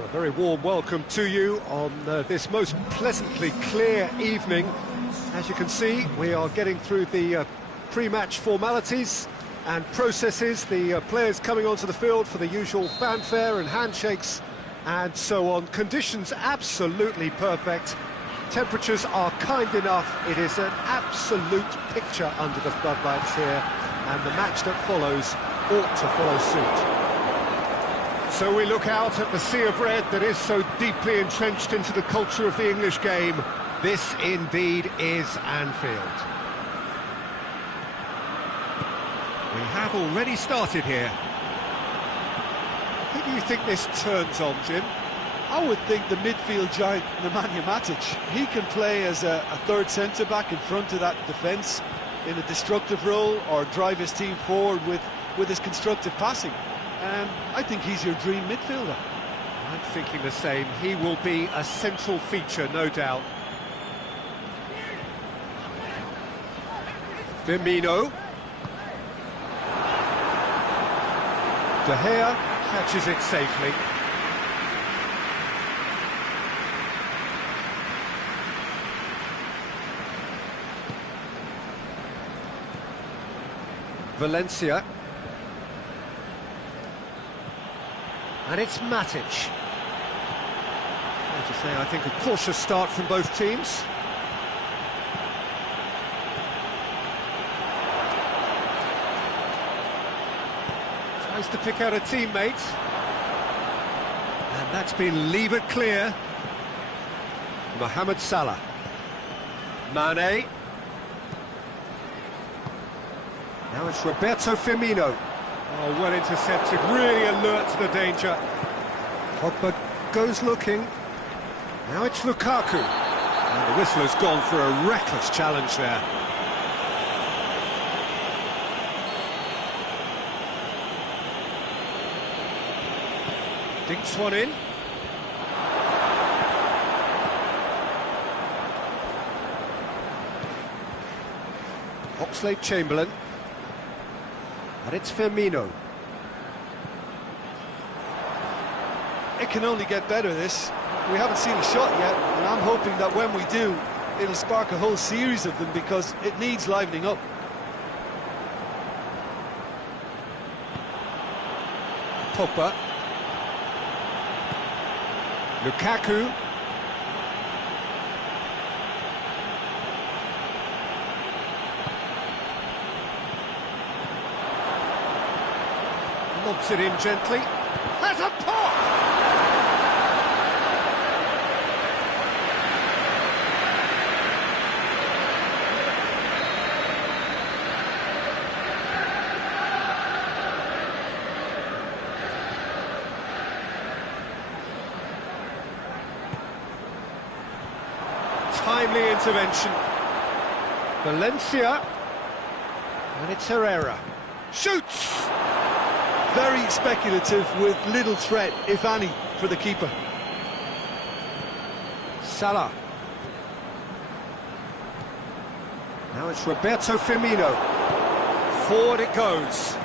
Well, a very warm welcome to you on this most pleasantly clear evening. As you can see, we are getting through the pre-match formalities and processes, the players coming onto the field for the usual fanfare and handshakes and so on. Conditions absolutely perfect. Temperatures are kind enough. It is an absolute picture under the floodlights here, and the match that follows ought to follow suit. So we look out at the sea of red that is so deeply entrenched into the culture of the English game. This indeed is Anfield. We have already started here. Who do you think this turns on, Jim? I would think the midfield giant, Nemanja Matic. He can play as a third centre-back in front of that defence in a destructive role, or drive his team forward with his constructive passing. I think he's your dream midfielder. I'm thinking the same. He will be a central feature, no doubt. Firmino. De Gea catches it safely. Valencia. And it's Matic. Fair to say, I think a cautious start from both teams. Tries to pick out a teammate. And that's been levered clear. Mohamed Salah. Mane. Now it's Roberto Firmino. Oh, well intercepted, really alert to the danger. Pogba goes looking. Now it's Lukaku. And the whistle has gone for a reckless challenge there. Dinks one in. Oxlade-Chamberlain. And it's Firmino. It can only get better, this. We haven't seen a shot yet, and I'm hoping that when we do, it'll spark a whole series of them, because it needs livening up. Pogba. Lukaku. Lobs it in gently. Has a pop! Timely intervention. Valencia. And it's Herrera. Shoots! Very speculative, with little threat, if any, for the keeper. Salah. Now it's Roberto Firmino. Forward it goes.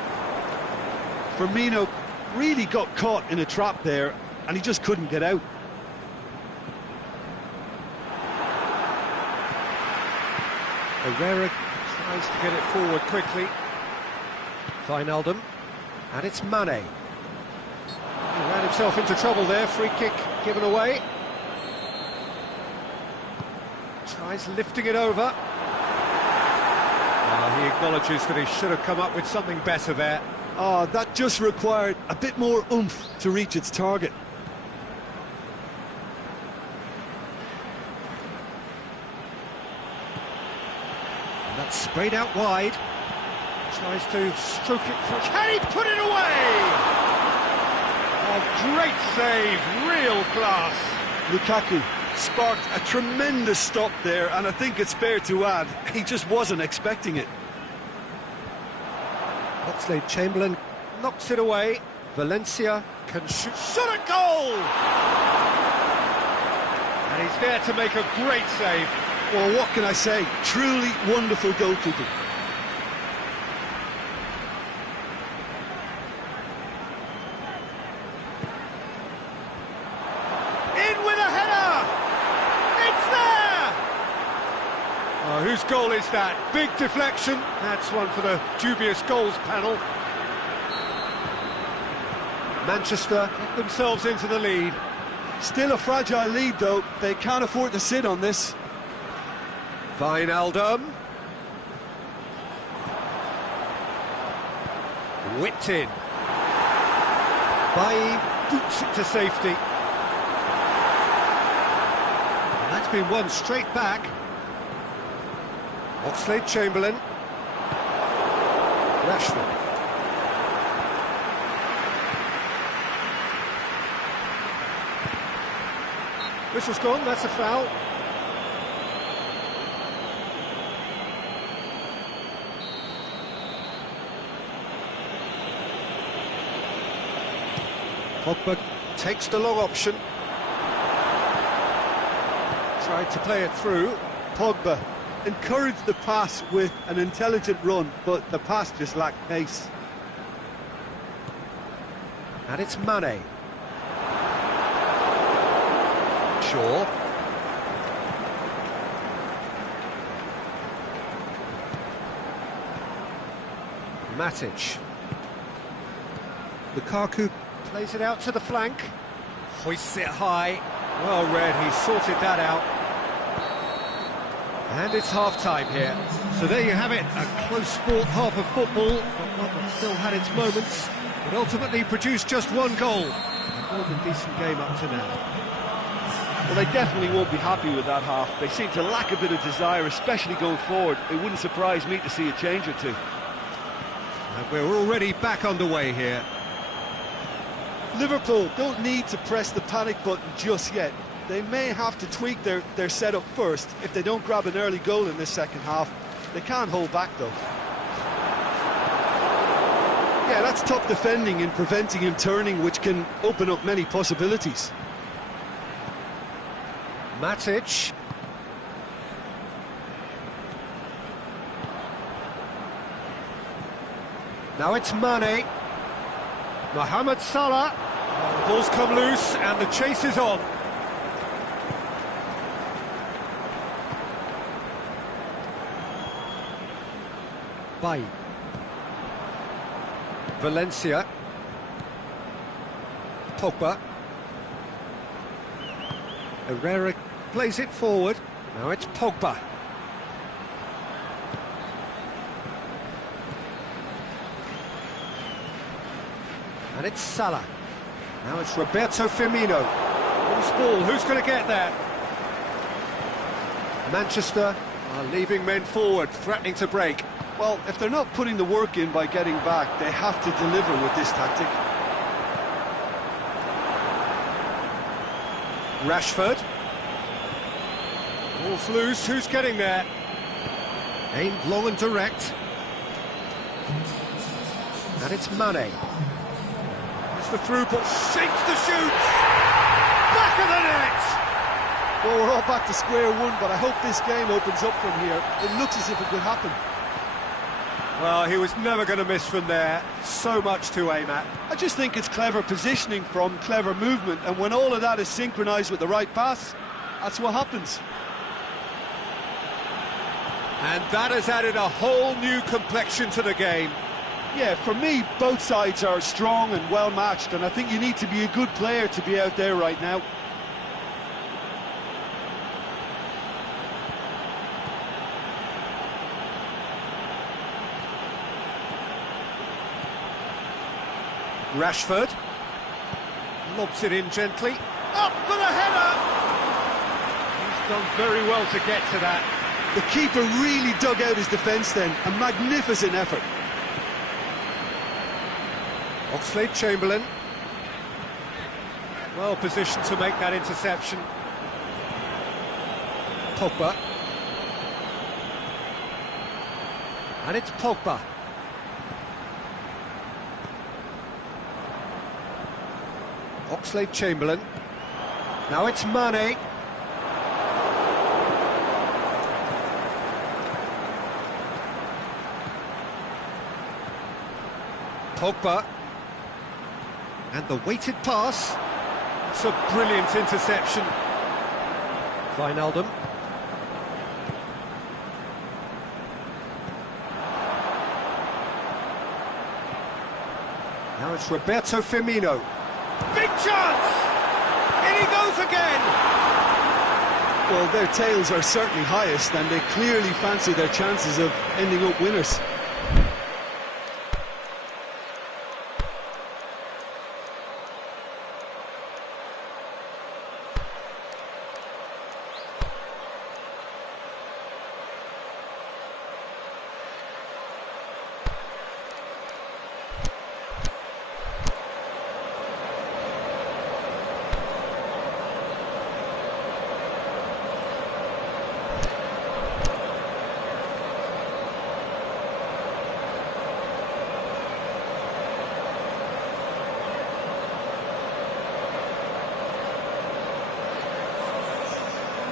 Firmino really got caught in a trap there, and he just couldn't get out. Herrera tries to get it forward quickly. Wijnaldum. And it's Mane. He ran himself into trouble there, free kick given away. Tries lifting it over. He acknowledges that he should have come up with something better there. That just required a bit more oomph to reach its target. And that's sprayed out wide. Tries to stroke it through. Can he put it away? Oh, great save, real class. Lukaku sparked a tremendous stop there, and I think it's fair to add, he just wasn't expecting it. Oxlade-Chamberlain knocks it away. Valencia can shoot. Shot a goal! And he's there to make a great save. Well, what can I say? Truly wonderful goalkeeping. goal is that? Big deflection. That's one for the dubious goals panel. Manchester get themselves into the lead. Still a fragile lead, though. They can't afford to sit on this. Wijnaldum. Whipped in. Bailly boots it to safety. And that's been won straight back. Oxlade-Chamberlain. Rashford. Whistle's gone, that's a foul. Pogba takes the long option. Tried to play it through. Pogba encouraged the pass with an intelligent run, but the pass just lacked pace. And it's Mane. Shaw. Matic. Lukaku plays it out to the flank. Hoists it high. Well read, he sorted that out. And it's half-time here. So there you have it, a close fought half of football, but one that still had its moments, but ultimately produced just one goal. A more than decent game up to now. Well, they definitely won't be happy with that half. They seem to lack a bit of desire, especially going forward. It wouldn't surprise me to see a change or two. And we're already back underway here. Liverpool don't need to press the panic button just yet. They may have to tweak their setup first if they don't grab an early goal in this second half. They can't hold back, though. Yeah, that's tough defending and preventing him turning, which can open up many possibilities. Matic. Now it's Mane. Mohamed Salah. The ball's come loose and the chase is on. Bailly. Valencia. Pogba. Herrera plays it forward. Now it's Pogba. And it's Salah. Now it's Roberto Firmino. Loose ball, who's going to get that? Manchester are leaving men forward, threatening to break. Well, if they're not putting the work in by getting back, they have to deliver with this tactic. Rashford. Ball's loose, who's getting there? Aimed long and direct. And it's Mane. It's the through ball, shakes the shoots! Back of the net! Well, we're all back to square one, but I hope this game opens up from here. It looks as if it could happen. Well, he was never going to miss from there. So much to aim at. I just think it's clever positioning from clever movement, and when all of that is synchronised with the right pass, that's what happens. And that has added a whole new complexion to the game. Yeah, for me, both sides are strong and well matched, and I think you need to be a good player to be out there right now. Rashford lobs it in gently, up for the header! He's done very well to get to that. The keeper really dug out his defence then, a magnificent effort. Oxlade-Chamberlain, well positioned to make that interception. Pogba. And it's Pogba. Oxlade-Chamberlain. Now it's Mane. Pogba. And the weighted pass. It's a brilliant interception. Wijnaldum. it's Roberto Firmino. Big chance! In he goes again! Well, their tails are certainly highest, and they clearly fancy their chances of ending up winners.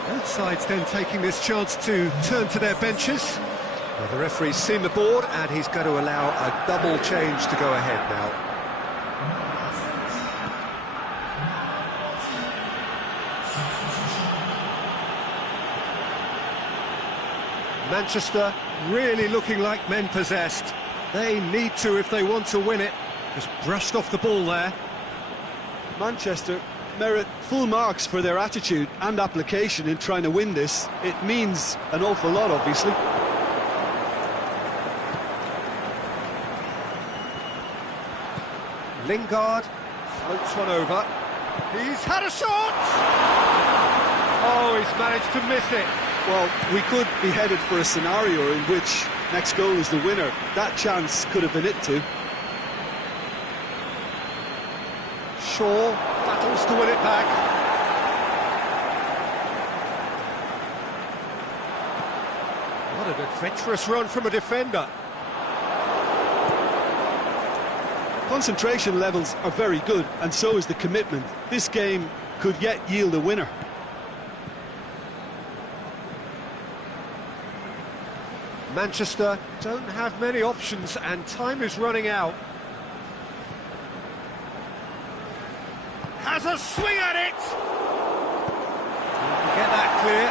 Both sides then taking this chance to turn to their benches. Well, the referee's seen the board and he's going to allow a double change to go ahead now. Manchester really looking like men possessed. They need to if they want to win it. Just brushed off the ball there. Manchester merit full marks for their attitude and application in trying to win this. It means an awful lot, obviously. Lingard floats one over. He's had a shot! Oh, he's managed to miss it. Well, we could be headed for a scenario in which next goal is the winner. That chance could have been it too. Shaw battles to win it back. What an adventurous run from a defender. Concentration levels are very good, and so is the commitment. This game could yet yield a winner. Manchester don't have many options and time is running out. Has a swing at it! Get that clear.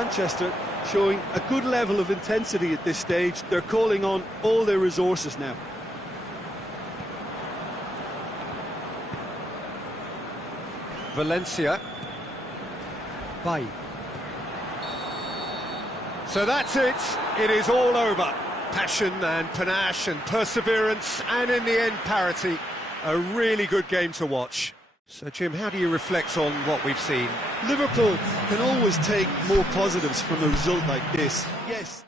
Manchester showing a good level of intensity at this stage. They're calling on all their resources now. Valencia. Bay. So that's it. It is all over. Passion and panache and perseverance, and in the end, parity. A really good game to watch. So, Jim, how do you reflect on what we've seen? Liverpool can always take more positives from a result like this. Yes.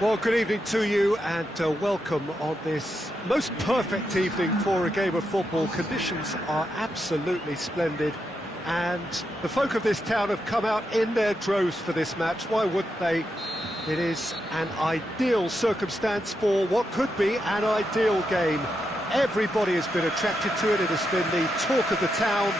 Well, good evening to you and welcome on this most perfect evening for a game of football. Conditions are absolutely splendid and the folk of this town have come out in their droves for this match. Why wouldn't they? It is an ideal circumstance for what could be an ideal game. Everybody has been attracted to it. It has been the talk of the town,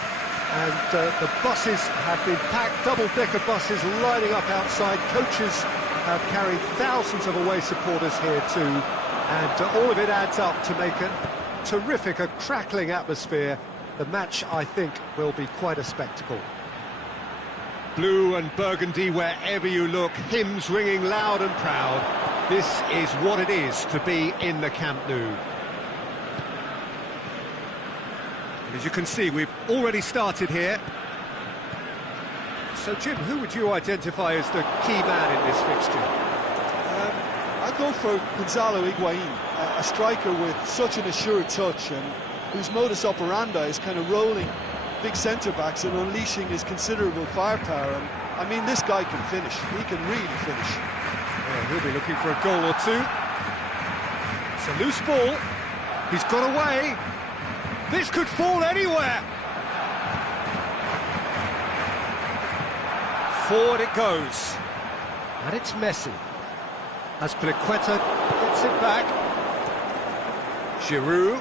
and the buses have been packed, double-decker buses lining up outside. Coaches have carried thousands of away supporters here too, and all of it adds up to make a terrific, a crackling atmosphere. The match, I think, will be quite a spectacle. Blue and burgundy wherever you look, hymns ringing loud and proud. This is what it is to be in the Camp Nou. As you can see, we've already started here. So, Jim, who would you identify as the key man in this fixture? I'd go for Gonzalo Higuain, a striker with such an assured touch and whose modus operandi is kind of rolling big centre-backs and unleashing his considerable firepower. And I mean, this guy can finish. He can really finish. Yeah, he'll be looking for a goal or two. It's a loose ball. He's got away. This could fall anywhere. Forward it goes. And it's Messi. Azpilicueta gets it back. Giroud.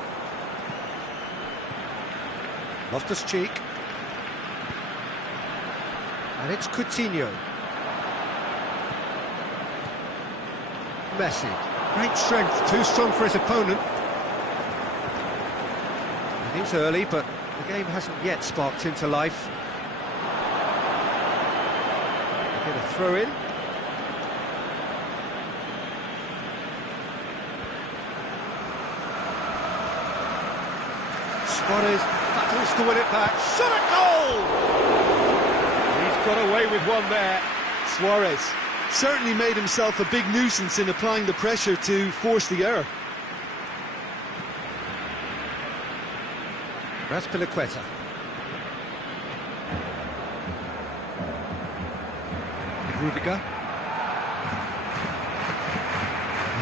Loftus-Cheek. And it's Coutinho. Messi. Great strength, too strong for his opponent. It is early, but the game hasn't yet sparked into life. Get a throw in. Suarez battles to win it back. Shot at goal! He's got away with one there. Suarez certainly made himself a big nuisance in applying the pressure to force the error. Azpilicueta. Rudiger.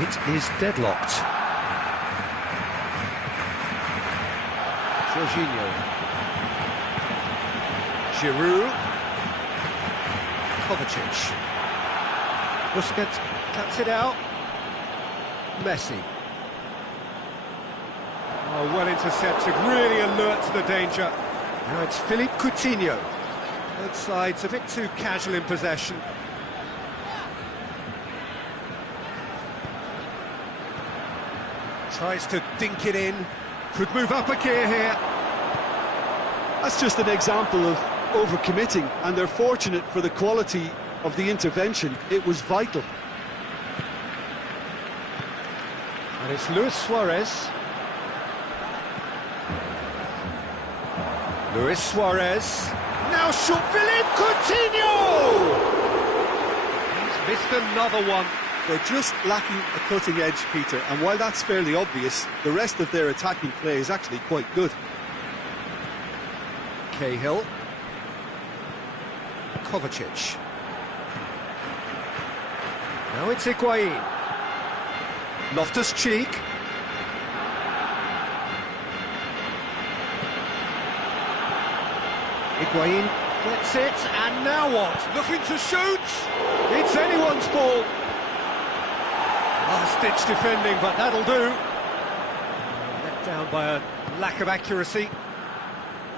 It is deadlocked. Jorginho. Giroud. Kovacic. Busquets cuts it out. Messi. Oh, well intercepted, really alert to the danger. Now it's Philippe Coutinho. Both sides a bit too casual in possession. Tries to dink it in. Could move up a gear here. That's just an example of overcommitting, and they're fortunate for the quality of the intervention. It was vital. And it's Luis Suarez. Luis Suarez. Now shot Philippe Coutinho! He's missed another one. They're just lacking a cutting edge, Peter, and while that's fairly obvious, the rest of their attacking play is actually quite good. Cahill. Kovacic. Now it's Higuain. Loftus-Cheek. Higuain gets it, and now what? Looking to shoot! It's anyone's ball! Last-ditch defending, but that'll do. Let down by a lack of accuracy.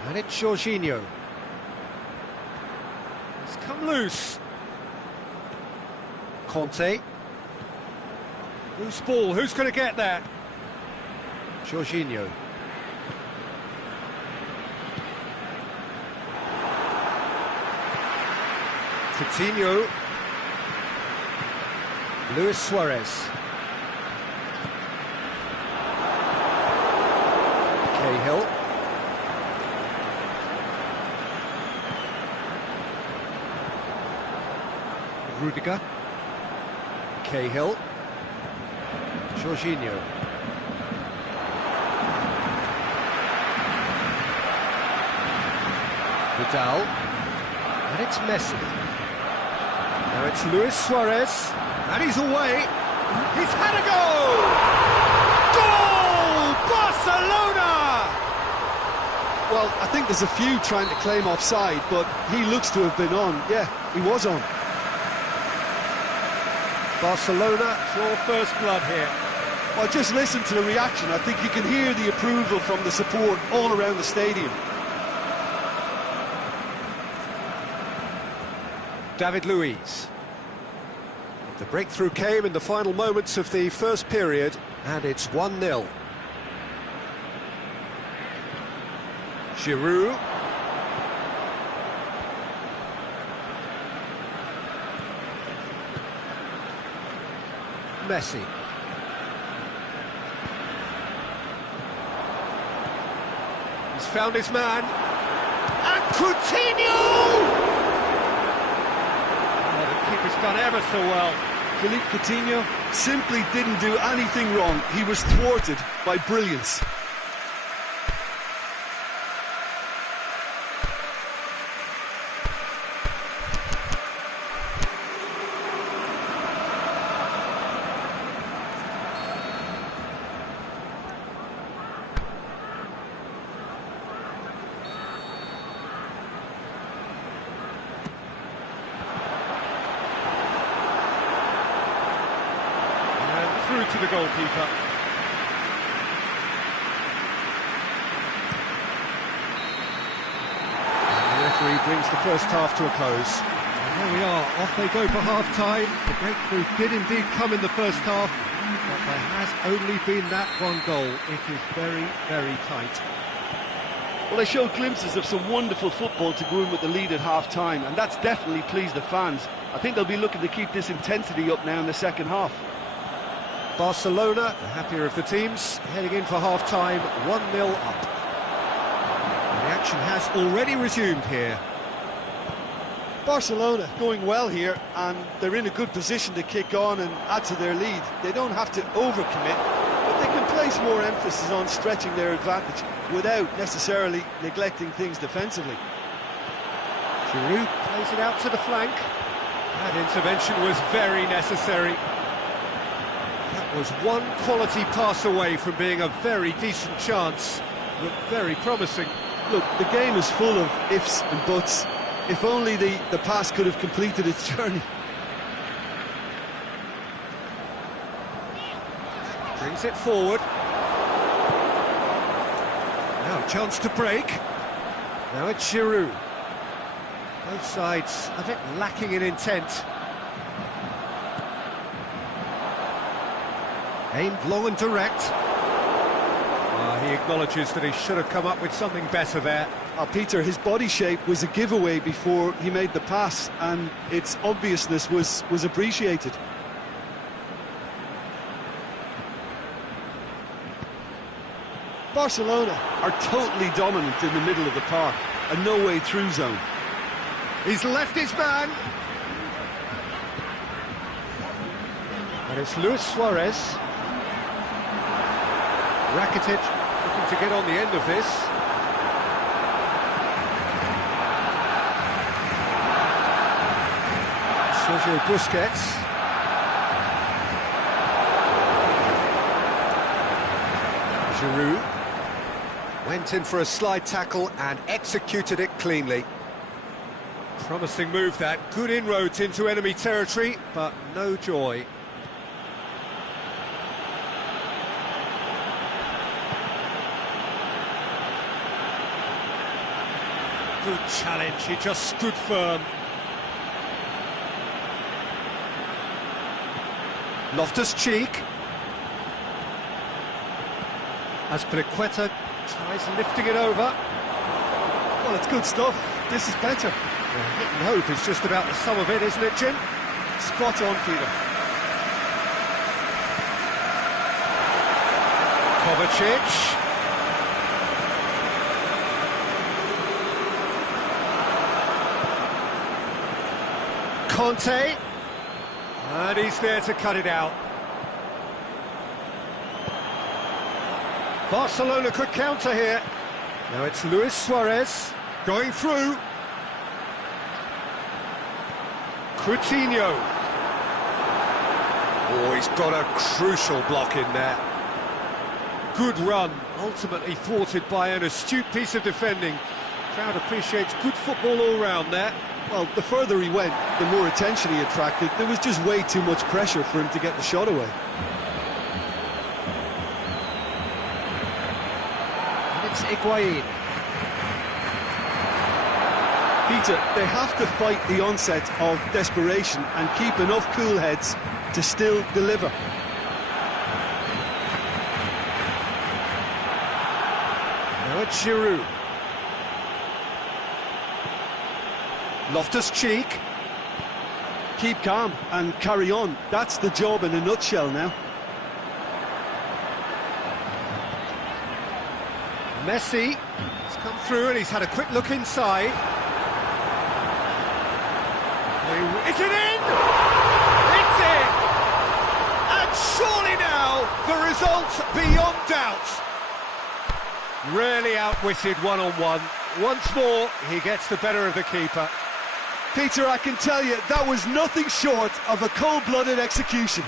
And it's Jorginho. It's come loose. Conte. Loose ball, who's going to get that? Jorginho. Coutinho. Luis Suarez. Cahill. Rudiger. Cahill. Jorginho. Vidal. And it's Messi. Now it's Luis Suarez. And he's away. He's had a goal! Goal! Barcelona! Well, I think there's a few trying to claim offside, but he looks to have been on. Yeah, he was on. Barcelona draw first blood here. Well, just listen to the reaction. I think you can hear the approval from the support all around the stadium. David Luiz. The breakthrough came in the final moments of the first period, and it's 1-0. Giroud. Messi. He's found his man. And Coutinho! Keeper's done ever so well. Philippe Coutinho simply didn't do anything wrong. He was thwarted by brilliance. Through to the goalkeeper. And the referee brings the first half to a close. And there we are, off they go for half-time. The breakthrough did indeed come in the first half, but there has only been that one goal. It is very, very tight. Well, they showed glimpses of some wonderful football to go in with the lead at half-time, and that's definitely pleased the fans. I think they'll be looking to keep this intensity up now in the second half. Barcelona, the happier of the teams, heading in for half-time, 1-0 up. The action has already resumed here. Barcelona going well here, and they're in a good position to kick on and add to their lead. They don't have to overcommit, but they can place more emphasis on stretching their advantage without necessarily neglecting things defensively. Giroud plays it out to the flank. That intervention was very necessary. That was one quality pass away from being a very decent chance. Looked very promising. Look, the game is full of ifs and buts. If only the pass could have completed its journey. Brings it forward. Now a chance to break. Now it's Giroud. Both sides a bit lacking in intent. Aimed long and direct. He acknowledges that he should have come up with something better there. Peter, his body shape was a giveaway before he made the pass, and its obviousness was appreciated. Barcelona are totally dominant in the middle of the park, a no-way through zone. He's left his man. And it's Luis Suarez. Rakitic looking to get on the end of this. Sergio Busquets. Giroud went in for a slide tackle and executed it cleanly. Promising move that, good inroads into enemy territory, but no joy. Good challenge, he just stood firm. Loftus-Cheek. Azpilicueta tries lifting it over. Well, it's good stuff. This is better. Hit and hope is just about the sum of it, isn't it, Jim? Spot on, Peter. Kovacic. Conte. And he's there to cut it out. Barcelona could counter here. Now it's Luis Suarez going through. Coutinho. Oh, he's got a crucial block in there. Good run, ultimately thwarted by an astute piece of defending. Crowd appreciates good football all round there. Well, the further he went, the more attention he attracted. There was just way too much pressure for him to get the shot away. And it's Higuain. Peter, they have to fight the onset of desperation and keep enough cool heads to still deliver. Now it's Giroud. Loftus-Cheek. Keep calm and carry on. That's the job in a nutshell now. Messi has come through and he's had a quick look inside. Is it in? It's in! And surely now, the result beyond doubt. Really outwitted one-on-one. Once more, he gets the better of the keeper. Peter, I can tell you, that was nothing short of a cold-blooded execution.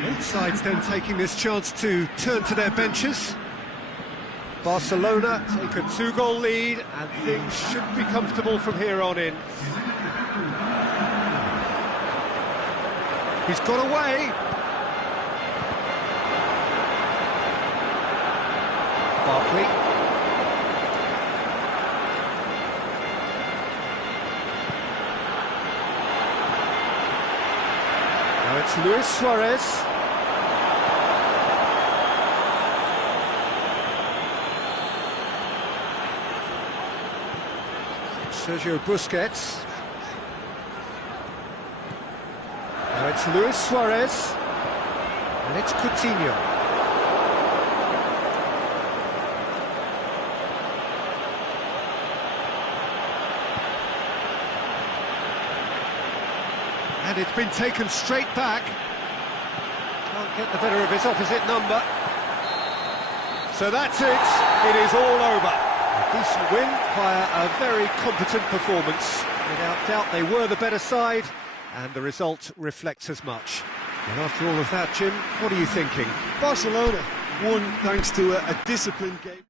Both sides then taking this chance to turn to their benches. Barcelona take a 2-goal lead and things should be comfortable from here on in. He's got away. Barkley. Now it's Luis Suarez. Sergio Busquets. Now it's Luis Suarez. And it's Coutinho. And it's been taken straight back. Can't get the better of his opposite number. So that's it. It is all over. A decent win via a very competent performance. Without doubt they were the better side, and the result reflects as much. And after all of that, Jim, what are you thinking? Barcelona won thanks to a disciplined game.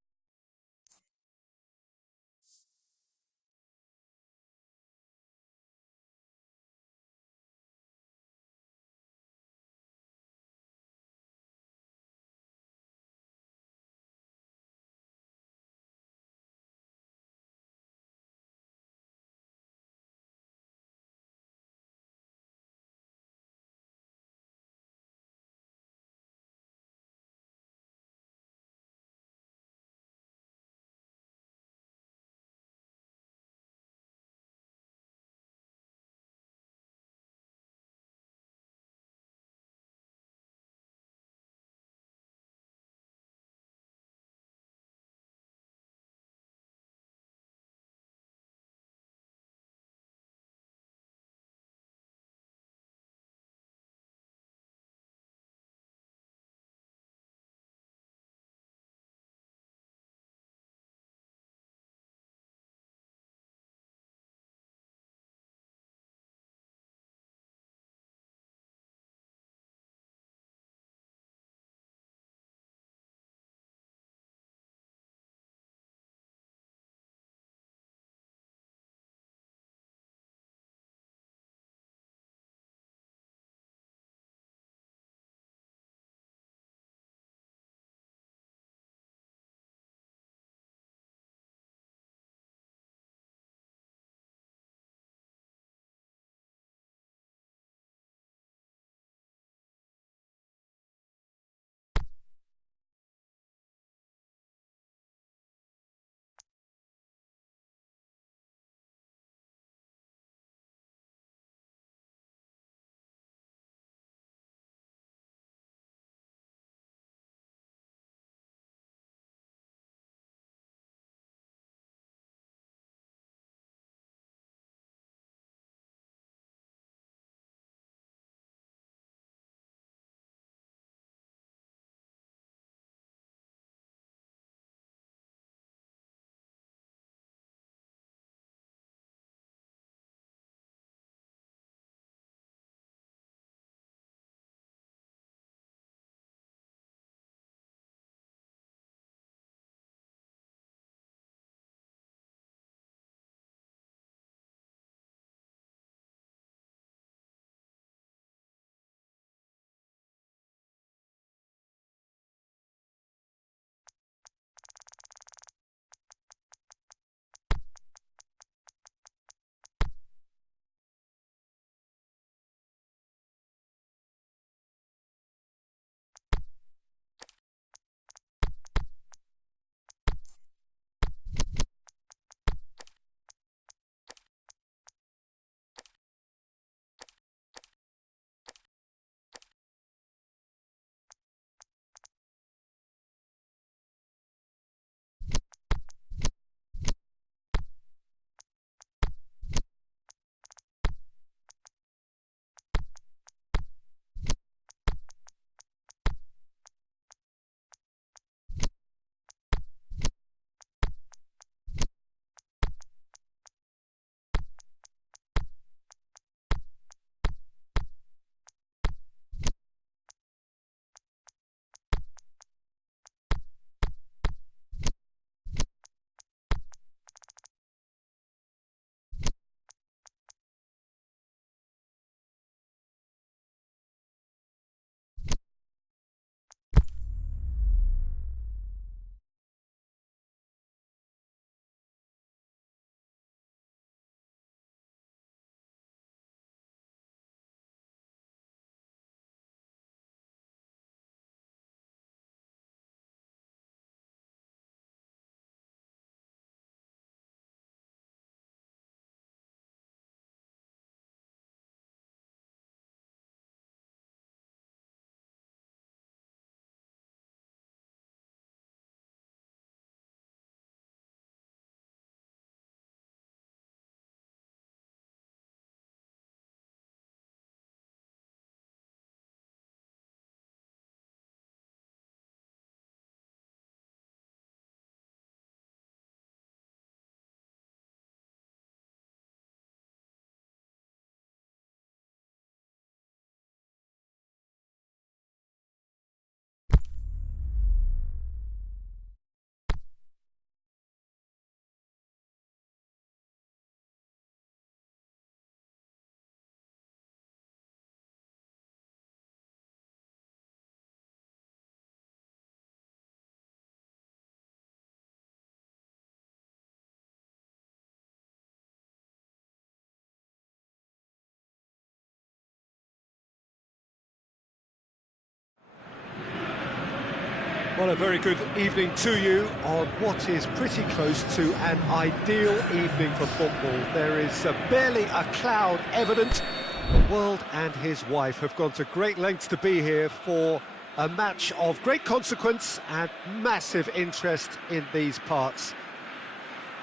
Well, a very good evening to you on what is pretty close to an ideal evening for football. There is barely a cloud evident. The world and his wife have gone to great lengths to be here for a match of great consequence and massive interest in these parts.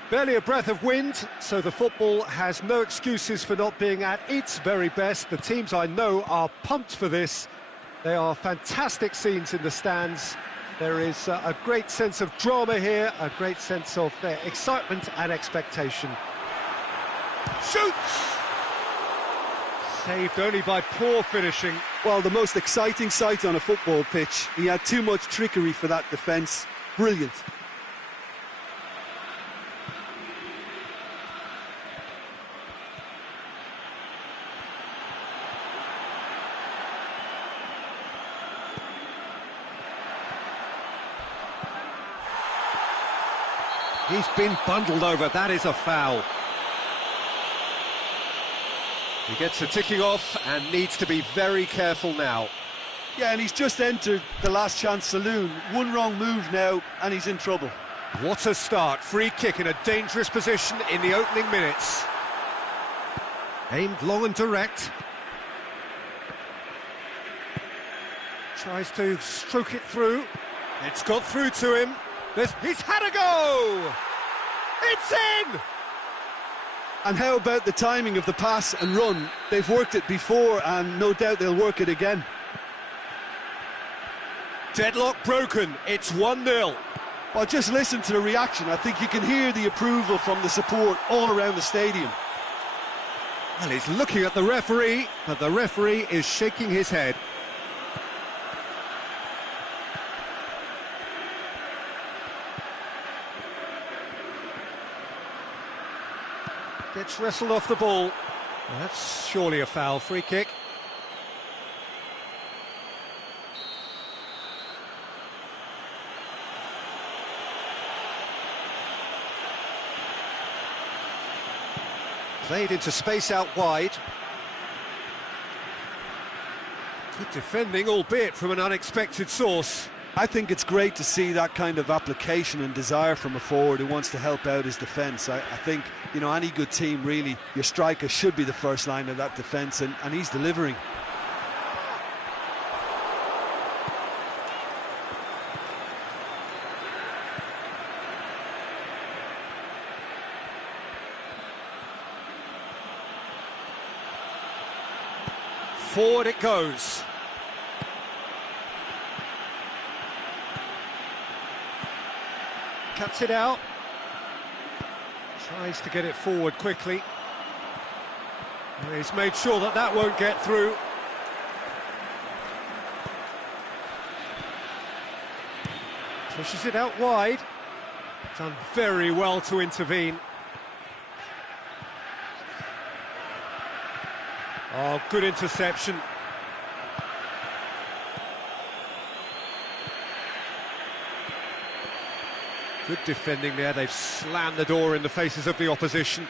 Barely a breath of wind, so the football has no excuses for not being at its very best. The teams I know are pumped for this. There are fantastic scenes in the stands. There is a great sense of drama here, a great sense of excitement and expectation. Shoots! Saved only by poor finishing. Well, the most exciting sight on a football pitch. He had too much trickery for that defence. Brilliant. He's been bundled over, that is a foul. He gets a ticking off and needs to be very careful now. Yeah, and he's just entered the last chance saloon. One wrong move now, and he's in trouble. What a start, free kick in a dangerous position in the opening minutes. Aimed long and direct. Tries to stroke it through. It's got through to him. He's had a go! It's in! And how about the timing of the pass and run? They've worked it before, and no doubt they'll work it again. Deadlock broken, it's 1-0. Well, just listen to the reaction. I think you can hear the approval from the support all around the stadium. Well, he's looking at the referee, but the referee is shaking his head. Gets wrestled off the ball. Well, that's surely a foul. Free kick. Played into space out wide. Good defending, albeit from an unexpected source. I think it's great to see that kind of application and desire from a forward who wants to help out his defence. I think, you know, any good team, really, your striker should be the first line of that defence, and he's delivering. Forward it goes. Cuts it out. Tries to get it forward quickly. He's made sure that that won't get through. Pushes it out wide. Done very well to intervene. Oh, good interception. Good defending there, they've slammed the door in the faces of the opposition.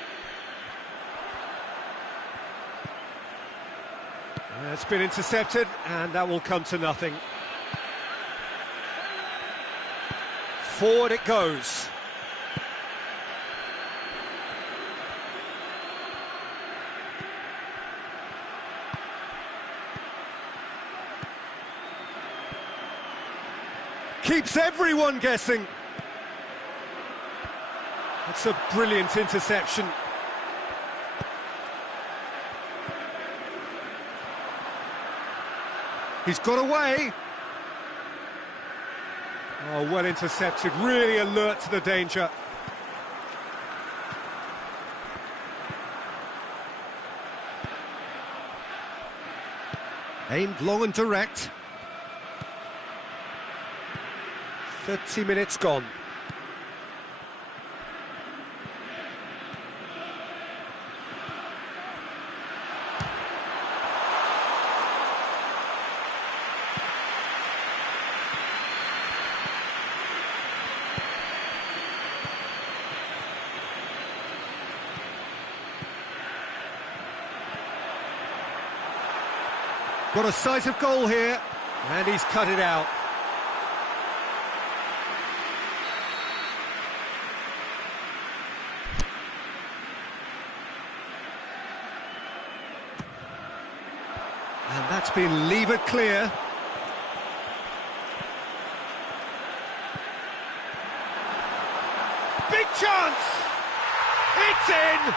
It's been intercepted, and that will come to nothing. Forward it goes. Keeps everyone guessing. It's a brilliant interception. He's got away. Oh, well intercepted, really alert to the danger. Aimed long and direct. 30 minutes gone. Got a sight of goal here, and he's cut it out. That's been levered clear. Big chance! It's in!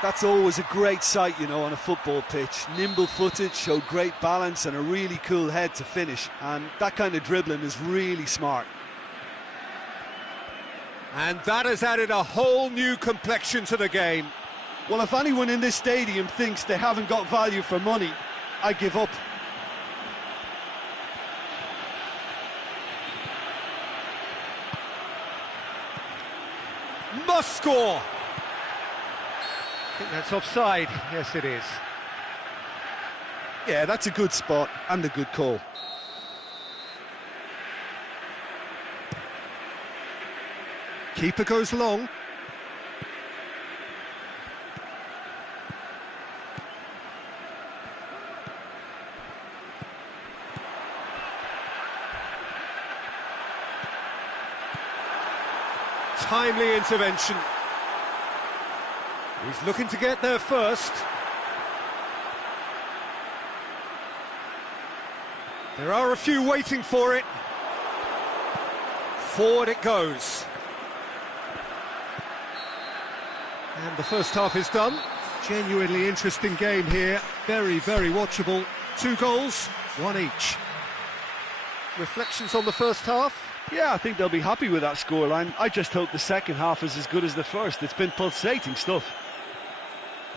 That's always a great sight, you know, on a football pitch. Nimble-footed, showed great balance and a really cool head to finish. And that kind of dribbling is really smart. And that has added a whole new complexion to the game. Well, if anyone in this stadium thinks they haven't got value for money, I give up. Must score! I think that's offside. Yes, it is. Yeah, that's a good spot and a good call. Keeper goes long. Timely intervention. He's looking to get there first. There are a few waiting for it. Forward it goes. And the first half is done. Genuinely interesting game here. Very, very watchable. 2 goals, 1 each. Reflections on the first half? Yeah, I think they'll be happy with that scoreline. I just hope the second half is as good as the first. It's been pulsating stuff.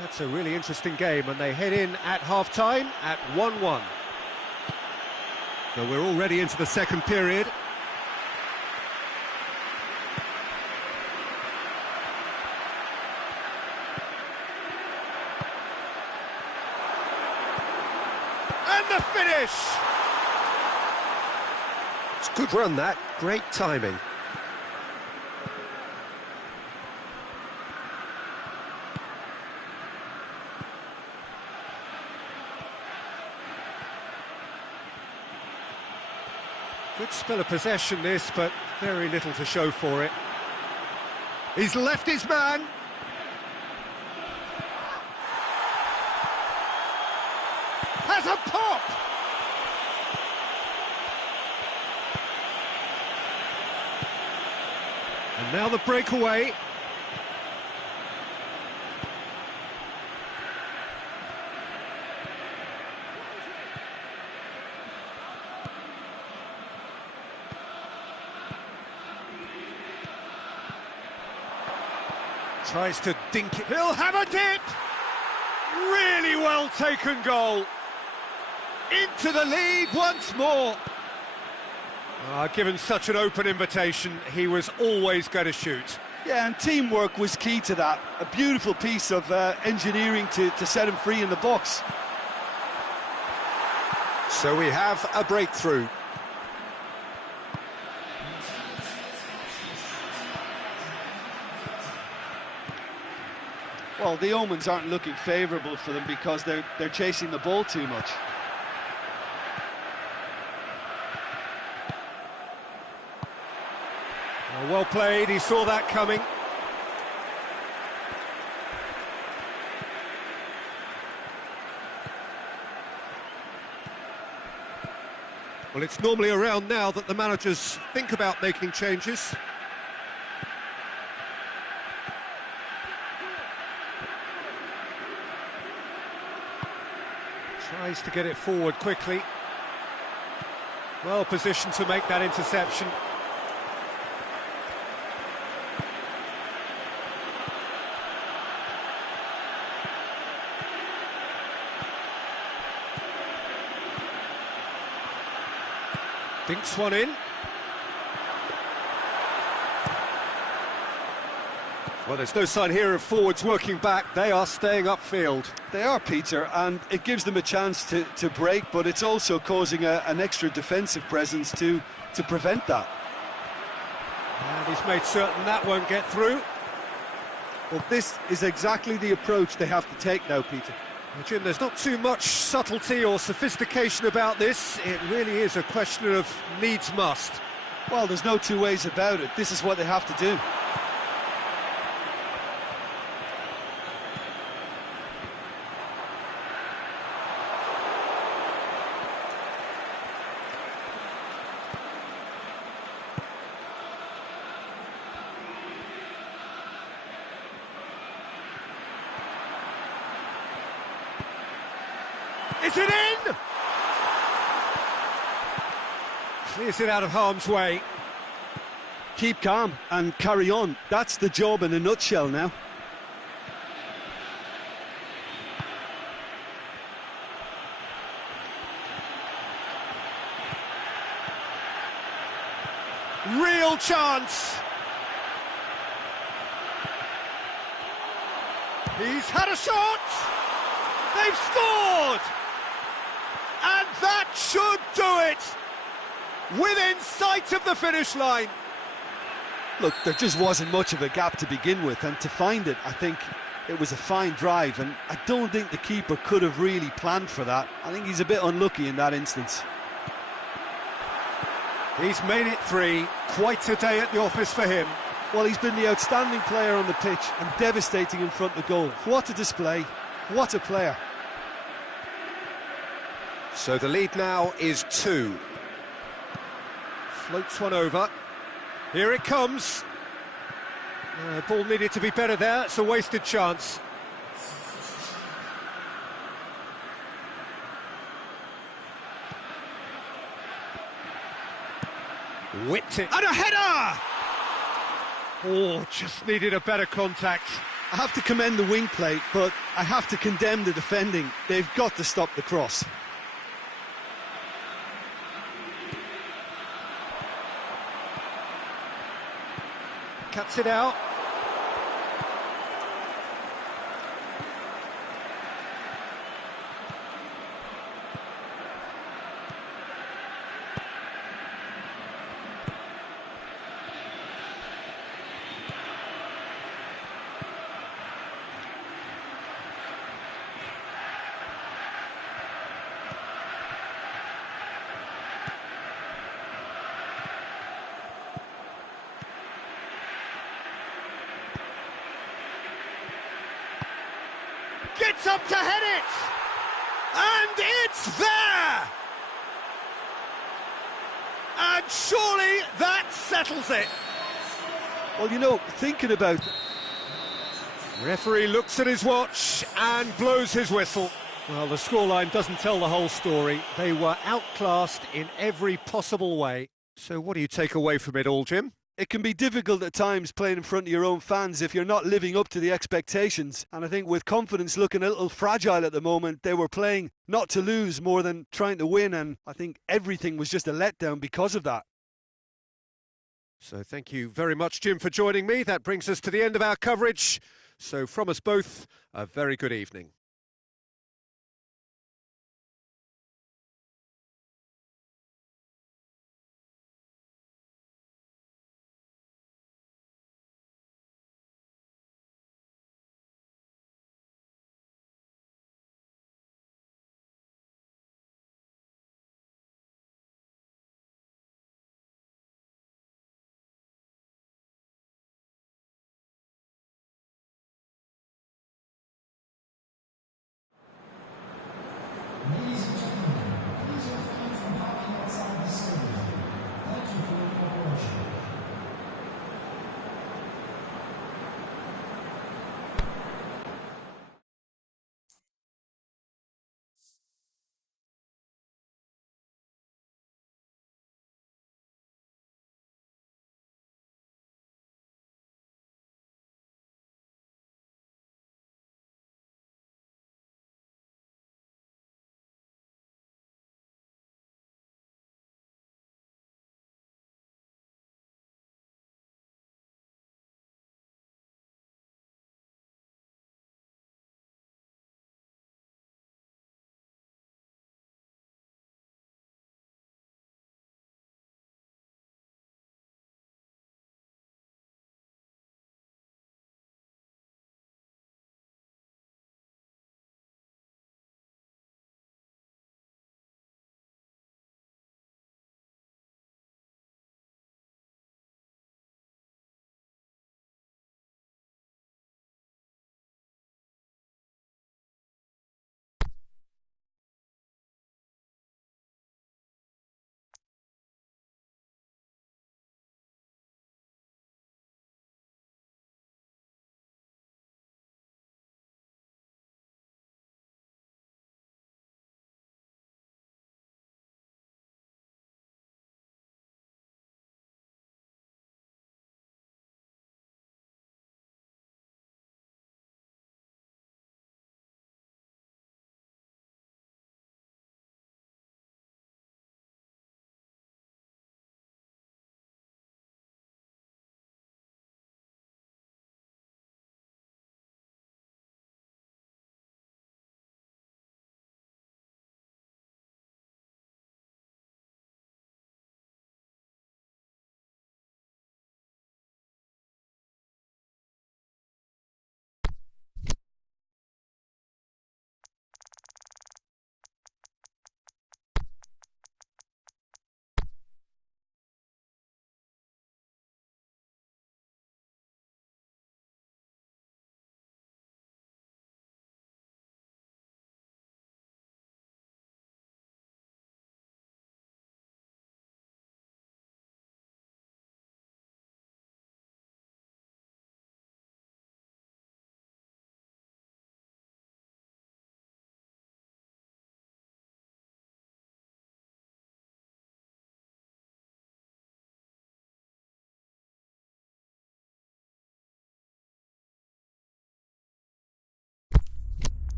That's a really interesting game, and they head in at half-time at 1-1. So we're already into the second period. And the finish! It's a good run, that. Great timing. Good spell of possession, this, but very little to show for it. He's left his man. Has a pop! And now the breakaway. Tries to dink it. He'll have a dip! Really well taken goal. Into the lead once more. Given such an open invitation, he was always going to shoot. Yeah, and teamwork was key to that. A beautiful piece of engineering to set him free in the box. So we have a breakthrough. Well, the omens aren't looking favourable for them because they're chasing the ball too much. Well played, he saw that coming. Well, it's normally around now that the managers think about making changes. Tries to get it forward quickly. Well positioned to make that interception. Dinks one in. Well, there's no sign here of forwards working back. They are staying upfield. They are, Peter, and it gives them a chance to break, but it's also causing an extra defensive presence to prevent that. And he's made certain that won't get through. Well, this is exactly the approach they have to take now, Peter. Well, Jim, there's not too much subtlety or sophistication about this. It really is a question of needs must. Well, there's no two ways about it. This is what they have to do. Is it in? Clears it out of harm's way. Keep calm and carry on. That's the job in a nutshell now. Real chance. He's had a shot. They've scored. And that should do it. Within sight of the finish line. Look, there just wasn't much of a gap to begin with, and to find it, I think it was a fine drive, and I don't think the keeper could have really planned for that. I think he's a bit unlucky in that instance. He's made it 3. Quite a day at the office for him. Well, he's been the outstanding player on the pitch and devastating in front of goal. What a display, what a player. So the lead now is 2. Floats one over. Here it comes. Ball needed to be better there. It's a wasted chance. Whipped it. And a header! Oh, just needed a better contact. I have to commend the wing play, but I have to condemn the defending. They've got to stop the cross. Cuts it out. Gets up to head it! And it's there! And surely that settles it. Well, you know, thinking about... Referee looks at his watch and blows his whistle. Well, the scoreline doesn't tell the whole story. They were outclassed in every possible way. So what do you take away from it all, Jim? It can be difficult at times playing in front of your own fans if you're not living up to the expectations. And I think with confidence looking a little fragile at the moment, they were playing not to lose more than trying to win. And I think everything was just a letdown because of that. So thank you very much, Jim, for joining me. That brings us to the end of our coverage. So from us both, a very good evening.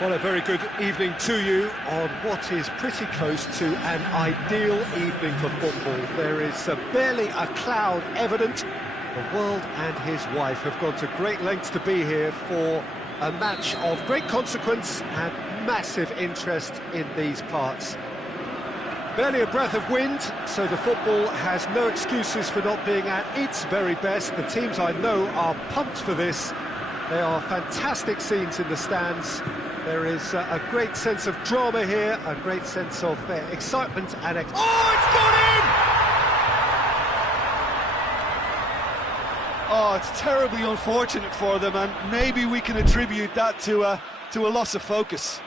Well, a very good evening to you on what is pretty close to an ideal evening for football. There is barely a cloud evident. The world and his wife have gone to great lengths to be here for a match of great consequence and massive interest in these parts. Barely a breath of wind, so the football has no excuses for not being at its very best. The teams I know are pumped for this. They are fantastic scenes in the stands. There is a great sense of drama here, a great sense of excitement and... Oh, it's gone in! Oh, it's terribly unfortunate for them, and maybe we can attribute that to a loss of focus.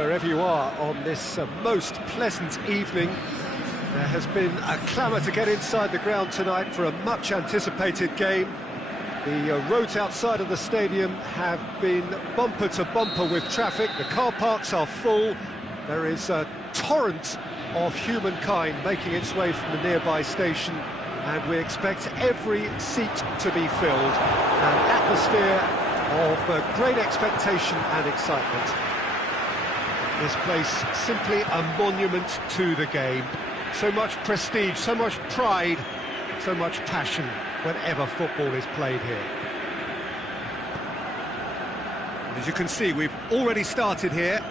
wherever you are on this most pleasant evening. There has been a clamour to get inside the ground tonight for a much-anticipated game. The roads outside of the stadium have been bumper to bumper with traffic. The car parks are full. There is a torrent of humankind making its way from the nearby station, and we expect every seat to be filled. An atmosphere of great expectation and excitement. This place simply a monument to the game. So much prestige, so much pride, so much passion whenever football is played here. And as you can see, we've already started here.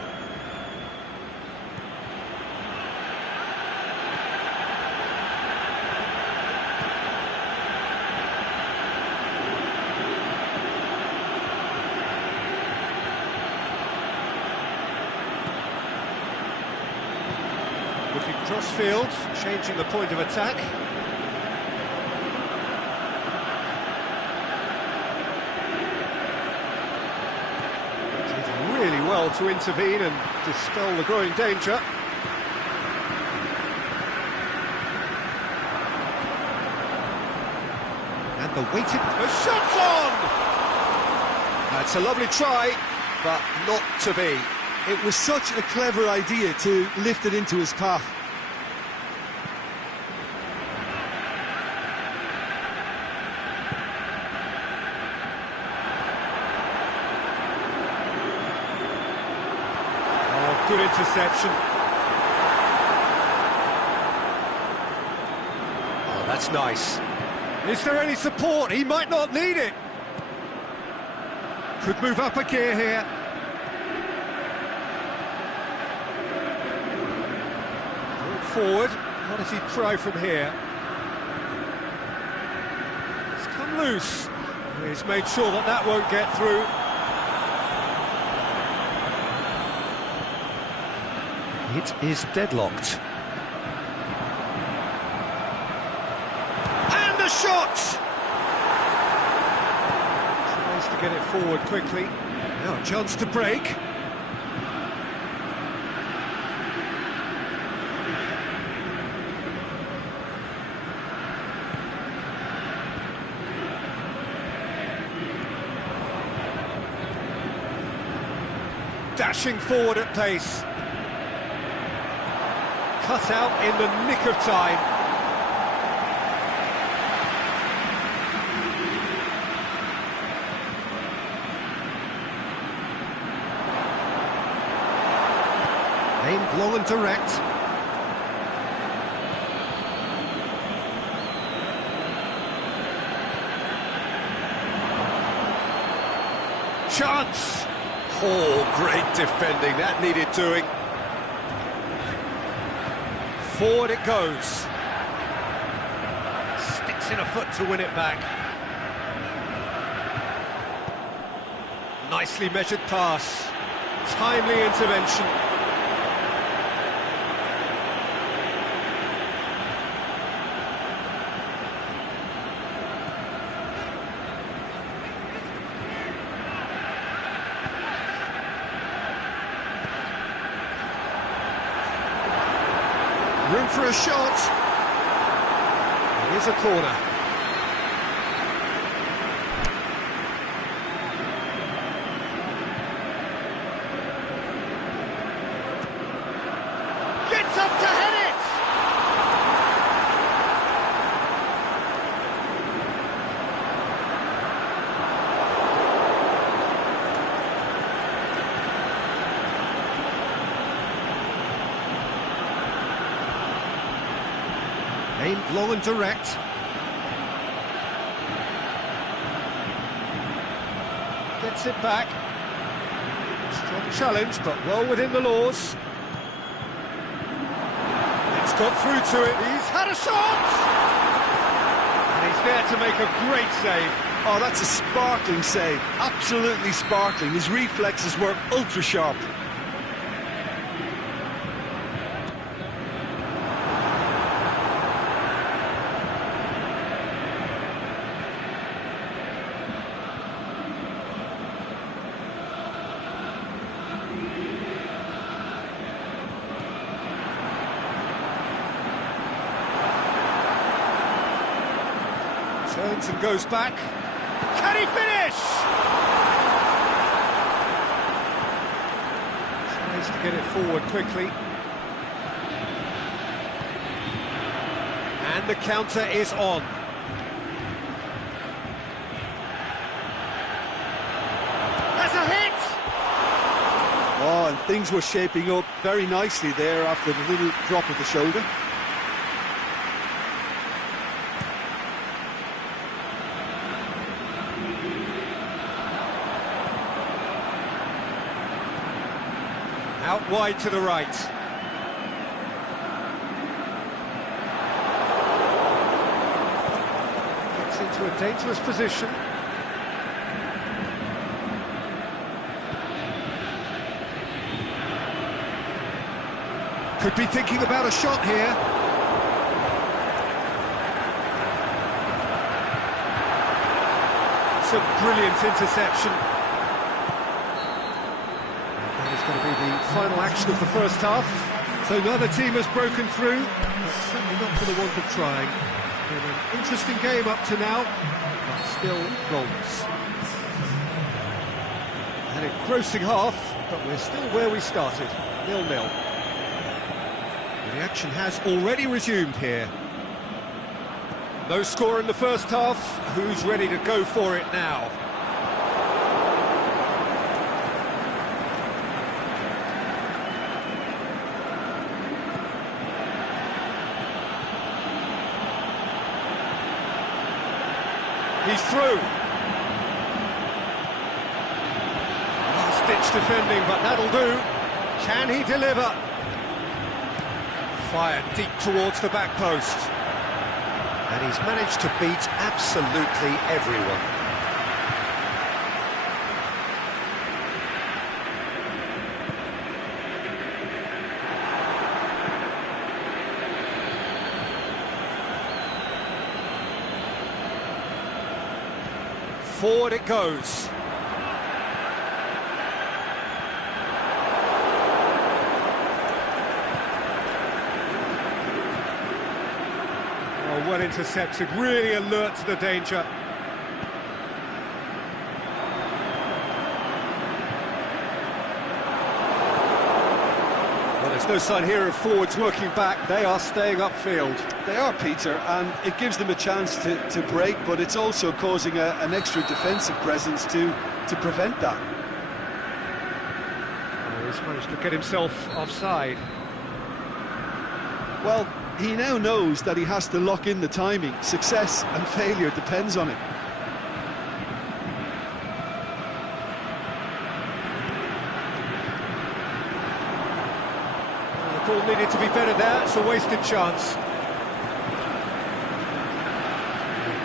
Looking cross-field, changing the point of attack. Did really well to intervene and dispel the growing danger. And the shot's on! That's a lovely try, but not to be. It was such a clever idea to lift it into his path. Oh, good interception. Oh, that's nice. Is there any support? He might not need it. Could move up a gear here. Forward, what does he try from here? It's come loose. He's made sure that that won't get through. It is deadlocked. And the shot! Tries to get it forward quickly. Now a chance to break. Dashing forward at pace. Cut out in the nick of time. Aimed long and direct. Chance! Oh, great defending, that needed doing. Forward it goes. Sticks in a foot to win it back. Nicely measured pass. Timely intervention. Room for a shot. Here's a corner. Gets up to head it! Aimed low and direct. Gets it back. Strong challenge, but well within the laws. It's got through to it. He's had a shot! And he's there to make a great save. Oh, that's a sparkling save. Absolutely sparkling. His reflexes were ultra sharp. Turns and goes back. Can he finish? Tries to get it forward quickly. And the counter is on. Has a hit! Oh, and things were shaping up very nicely there after the little drop of the shoulder. Out wide to the right. Gets into a dangerous position. Could be thinking about a shot here. It's a brilliant interception. That is going to be the final action of the first half. So neither team has broken through, but certainly not for the want of trying. It's been an interesting game up to now, but still goals. An engrossing half, but we're still where we started, 0-0. The action has already resumed here. No score in the first half. Who's ready to go for it now? He's through. Last-ditch defending, but that'll do. Can he deliver? Fired deep towards the back post. And he's managed to beat absolutely everyone. Forward it goes. Well intercepted, really alert to the danger. Well, there's no sign here of forwards working back. They are staying upfield. They are, Peter, and it gives them a chance to break, but it's also causing an extra defensive presence to prevent that. Oh, he's managed to get himself offside. Well, he now knows that he has to lock in the timing. Success and failure depends on it. The ball needed to be better there. It's a wasted chance.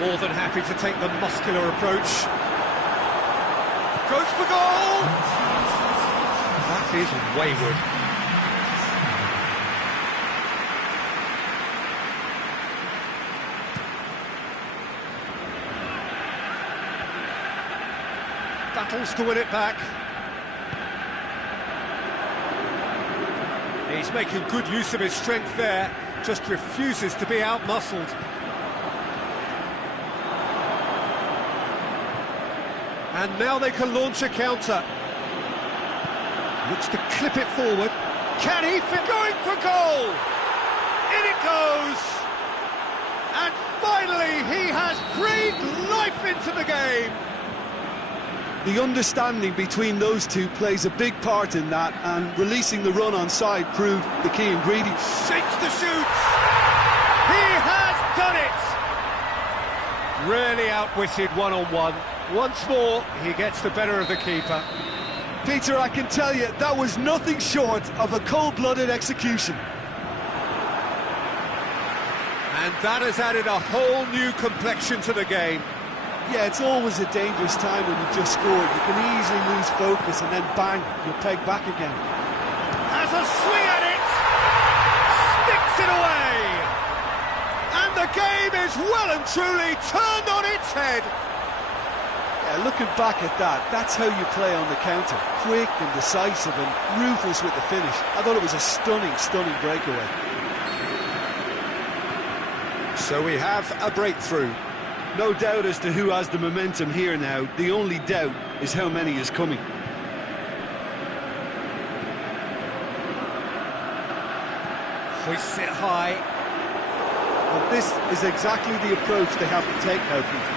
More than happy to take the muscular approach. Goes for goal! That is wayward. Battles to win it back. He's making good use of his strength there, just refuses to be out-muscled. And now they can launch a counter. Looks to clip it forward. Can he fit? Going for goal! In it goes! And finally he has breathed life into the game! The understanding between those two plays a big part in that, and releasing the run on side proved the key ingredient. Shakes the shoots! He has done it! Really outwitted one-on-one. Once more, he gets the better of the keeper. Peter, I can tell you, that was nothing short of a cold-blooded execution. And that has added a whole new complexion to the game. Yeah, it's always a dangerous time when you just scored. You can easily lose focus and then bang, you're pegged back again. Has a swing at it! Sticks it away! And the game is well and truly turned on its head! Yeah, looking back at that, that's how you play on the counter. Quick and decisive and ruthless with the finish. I thought it was a stunning, stunning breakaway. So we have a breakthrough. No doubt as to who has the momentum here now. The only doubt is how many is coming. Hoists it high. Well, this is exactly the approach they have to take now, Peter.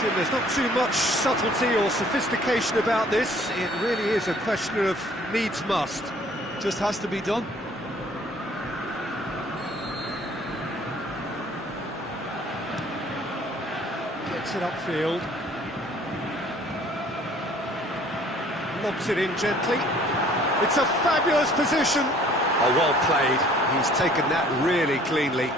Jim, there's not too much subtlety or sophistication about this. It really is a question of needs must. Just has to be done. Gets it upfield. Lobs it in gently. It's a fabulous position. Oh, well played. He's taken that really cleanly.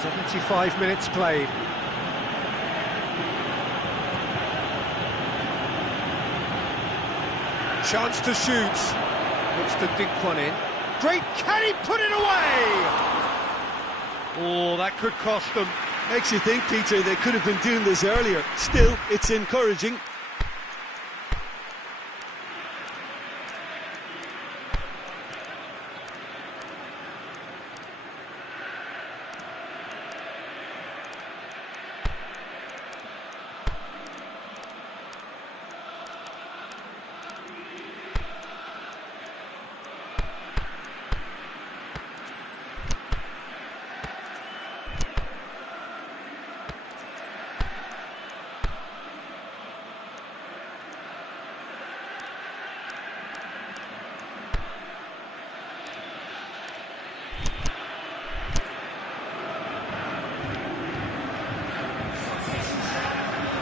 "75 minutes played. Chance to shoot. Looks to dink one in. Great, can he put it away? Oh, that could cost them. Makes you think, Peter, they could have been doing this earlier. Still, it's encouraging.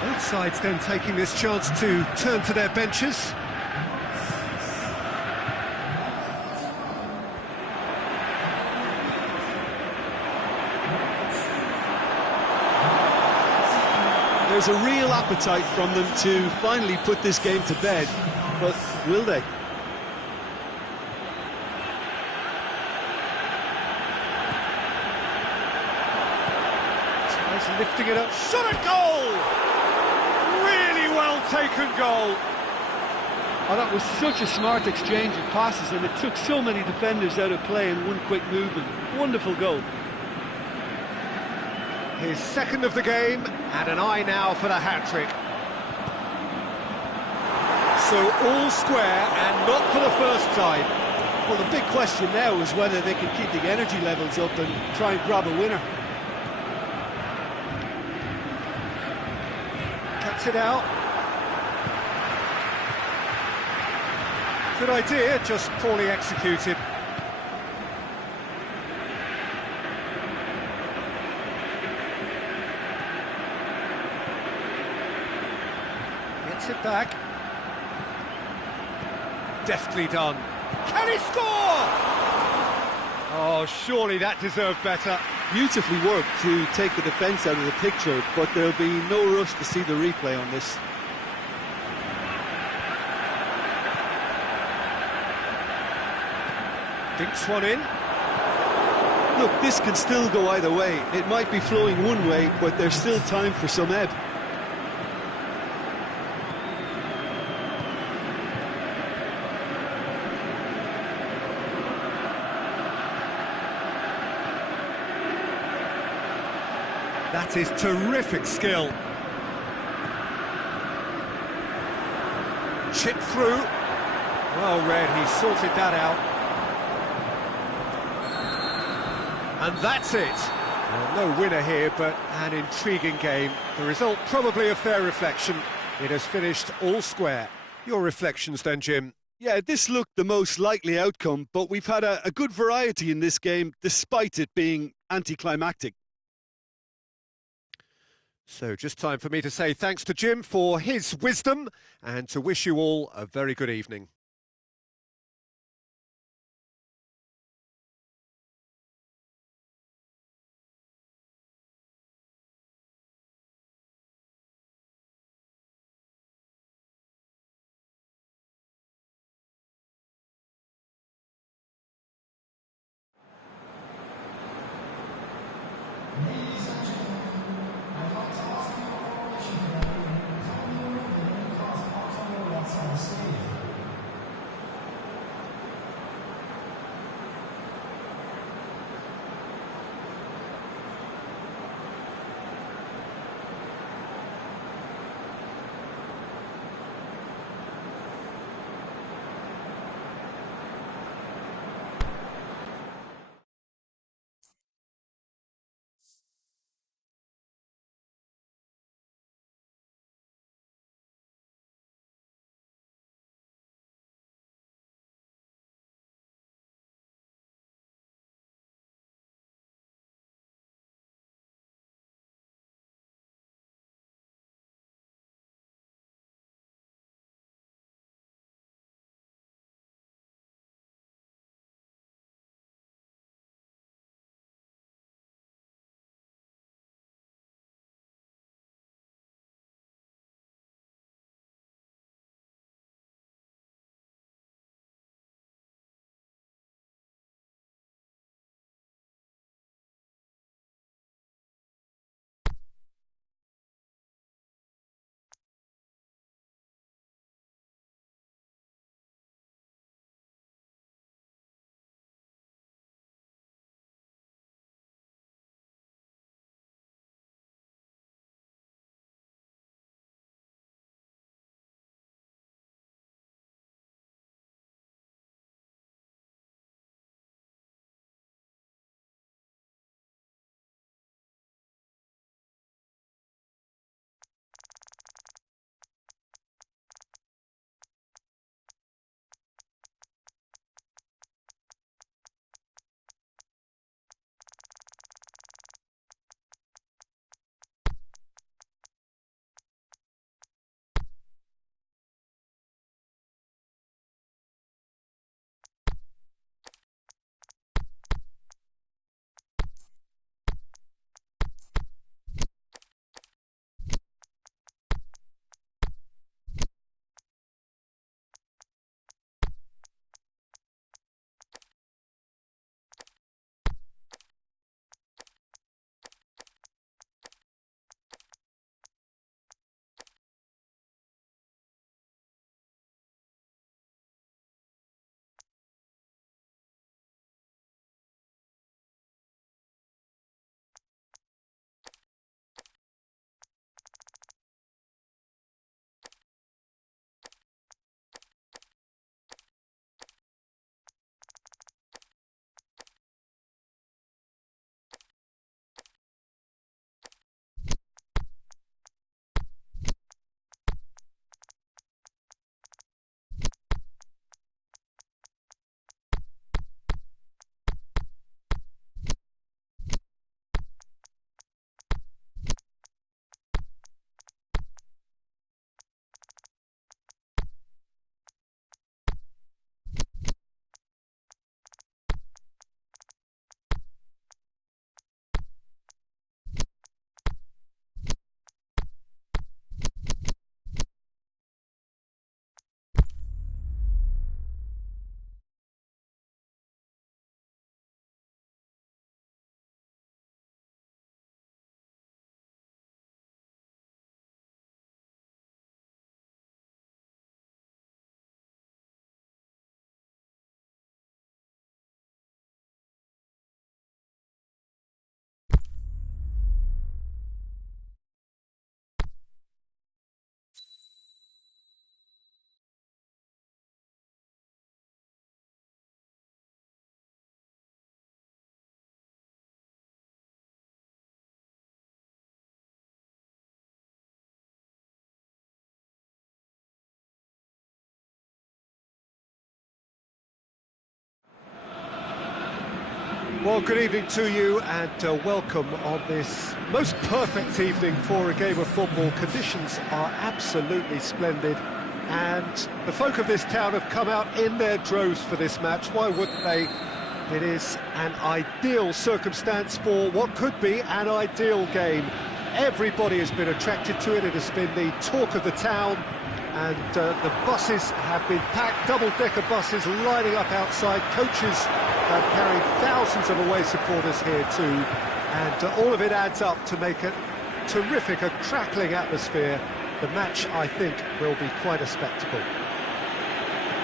Both sides then taking this chance to turn to their benches. There's a real appetite from them to finally put this game to bed, but will they? Tries lifting it up, shot a goal! Really well taken goal. Oh, that was such a smart exchange of passes, and it took so many defenders out of play in one quick movement. Wonderful goal. His second of the game, and an eye now for the hat-trick. So all square, and not for the first time. Well, the big question now is whether they can keep the energy levels up and try and grab a winner. Cuts it out. Good idea, just poorly executed. Gets it back. Deftly done. Can he score? Oh, surely that deserved better. Beautifully worked to take the defence out of the picture, but there'll be no rush to see the replay on this. Dinks one in. Look, this can still go either way. It might be flowing one way, but there's still time for some ebb. That is terrific skill. Chip through. Well read, he sorted that out. And that's it. Well, no winner here, but an intriguing game. The result probably a fair reflection. It has finished all square. Your reflections then, Jim? Yeah, this looked the most likely outcome, but we've had a good variety in this game, despite it being anticlimactic. So just time for me to say thanks to Jim for his wisdom and to wish you all a very good evening. Well, good evening to you and welcome on this most perfect evening for a game of football. Conditions are absolutely splendid and the folk of this town have come out in their droves for this match. Why wouldn't they? It is an ideal circumstance for what could be an ideal game. Everybody has been attracted to it. It has been the talk of the town. And the buses have been packed, double-decker buses lining up outside. Coaches have carried thousands of away supporters here too. And all of it adds up to make a terrific, a crackling atmosphere. The match, I think, will be quite a spectacle.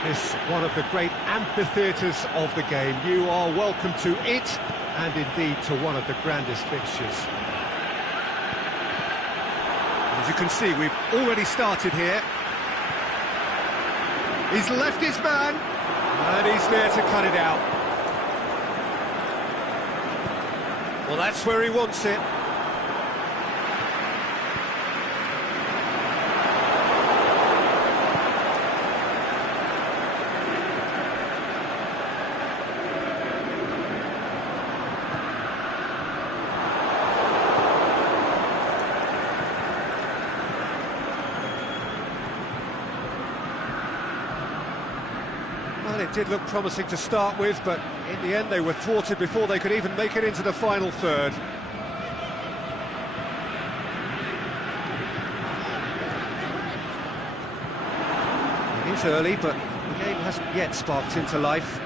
This one of the great amphitheatres of the game. You are welcome to it, and indeed to one of the grandest fixtures. As you can see, we've already started here. He's left his man, and he's there to cut it out. Well, that's where he wants it. Well, it did look promising to start with, but in the end they were thwarted before they could even make it into the final third. It is early, but the game hasn't yet sparked into life.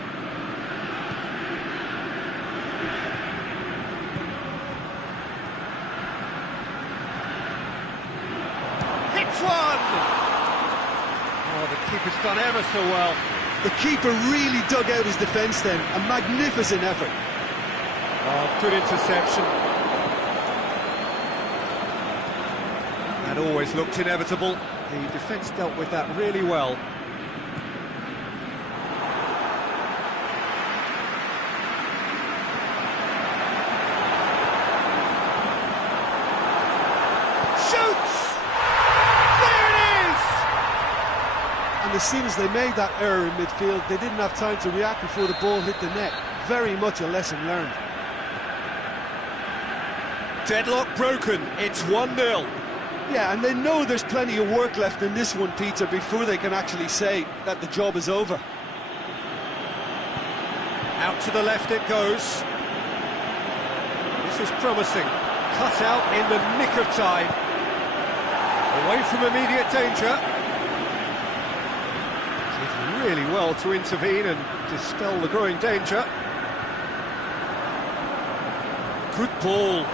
Hits one! Oh, the keeper's done ever so well. The keeper really dug out his defence then, a magnificent effort. Oh, good interception. That always looked inevitable. The defence dealt with that really well. As soon as they made that error in midfield, they didn't have time to react before the ball hit the net. Very much a lesson learned. Deadlock broken, it's 1-0. Yeah, and they know there's plenty of work left in this one, Peter, before they can actually say that the job is over. Out to the left it goes. This is promising. Cut out in the nick of time. Away from immediate danger. Really well to intervene and dispel the growing danger. Good ball.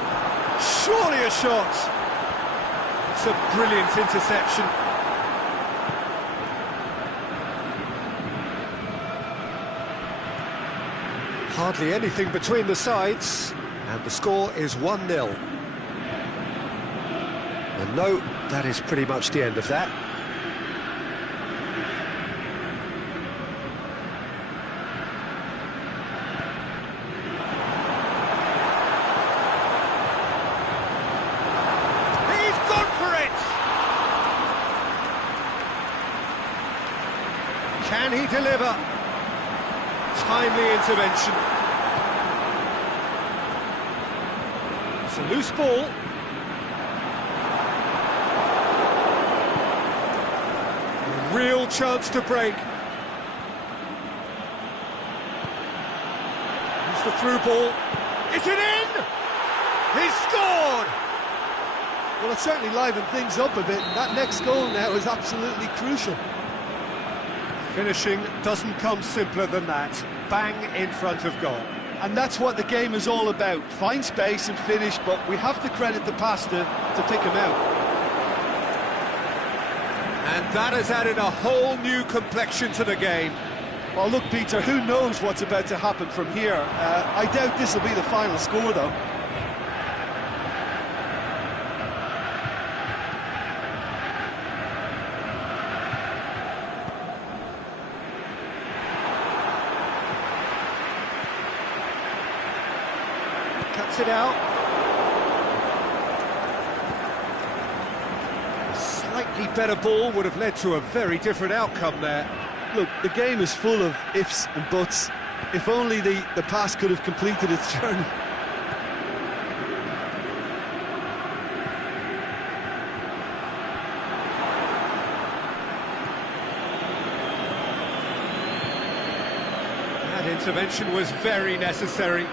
Surely a shot. It's a brilliant interception. Hardly anything between the sides, and the score is 1-0. And no, that is pretty much the end of that. Can he deliver? Timely intervention. It's a loose ball. A real chance to break. It's the through ball. Is it in? He's scored! Well, it certainly livened things up a bit, and that next goal now is absolutely crucial. Finishing doesn't come simpler than that. Bang in front of goal. And that's what the game is all about. Find space and finish, but we have to credit the pass to pick him out. And that has added a whole new complexion to the game. Well, look, Peter, who knows what's about to happen from here? I doubt this will be the final score, though. Cuts it out. A slightly better ball would have led to a very different outcome there. Look, the game is full of ifs and buts. If only the pass could have completed its journey. That intervention was very necessary.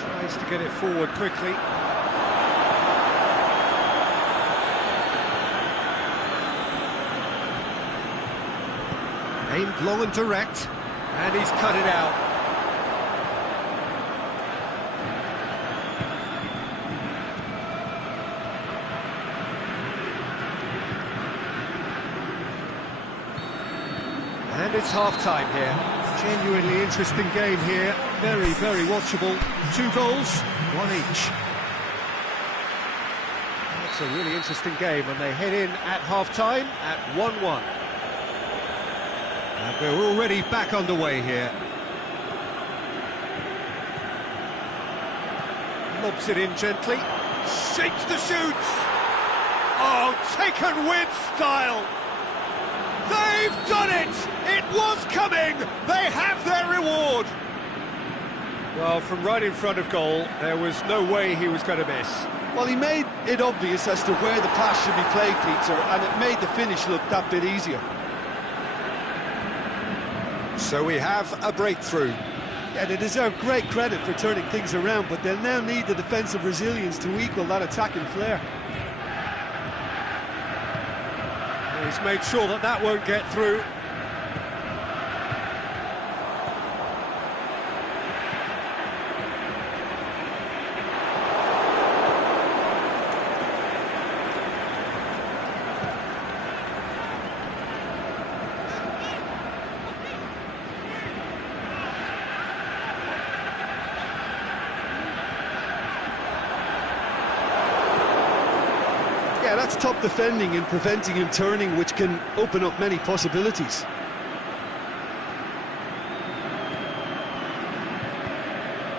Tries to get it forward quickly. Aimed long and direct, and he's cut it out. And it's half-time here. Genuinely interesting game here. Very, very watchable. 2 goals, 1 each. It's a really interesting game, and they head in at half-time at 1-1. And we're already back underway here. Lobs it in gently. Shapes the shoots! Oh, taken with style! They've done it! It was coming! They have their reward! Well, from right in front of goal, there was no way he was going to miss. Well, he made it obvious as to where the pass should be played, Peter, and it made the finish look that bit easier. So we have a breakthrough. Yeah, they deserve great credit for turning things around, but they'll now need the defensive resilience to equal that attacking flair. He's made sure that that won't get through. Yeah, that's top defending and preventing him turning, which can open up many possibilities.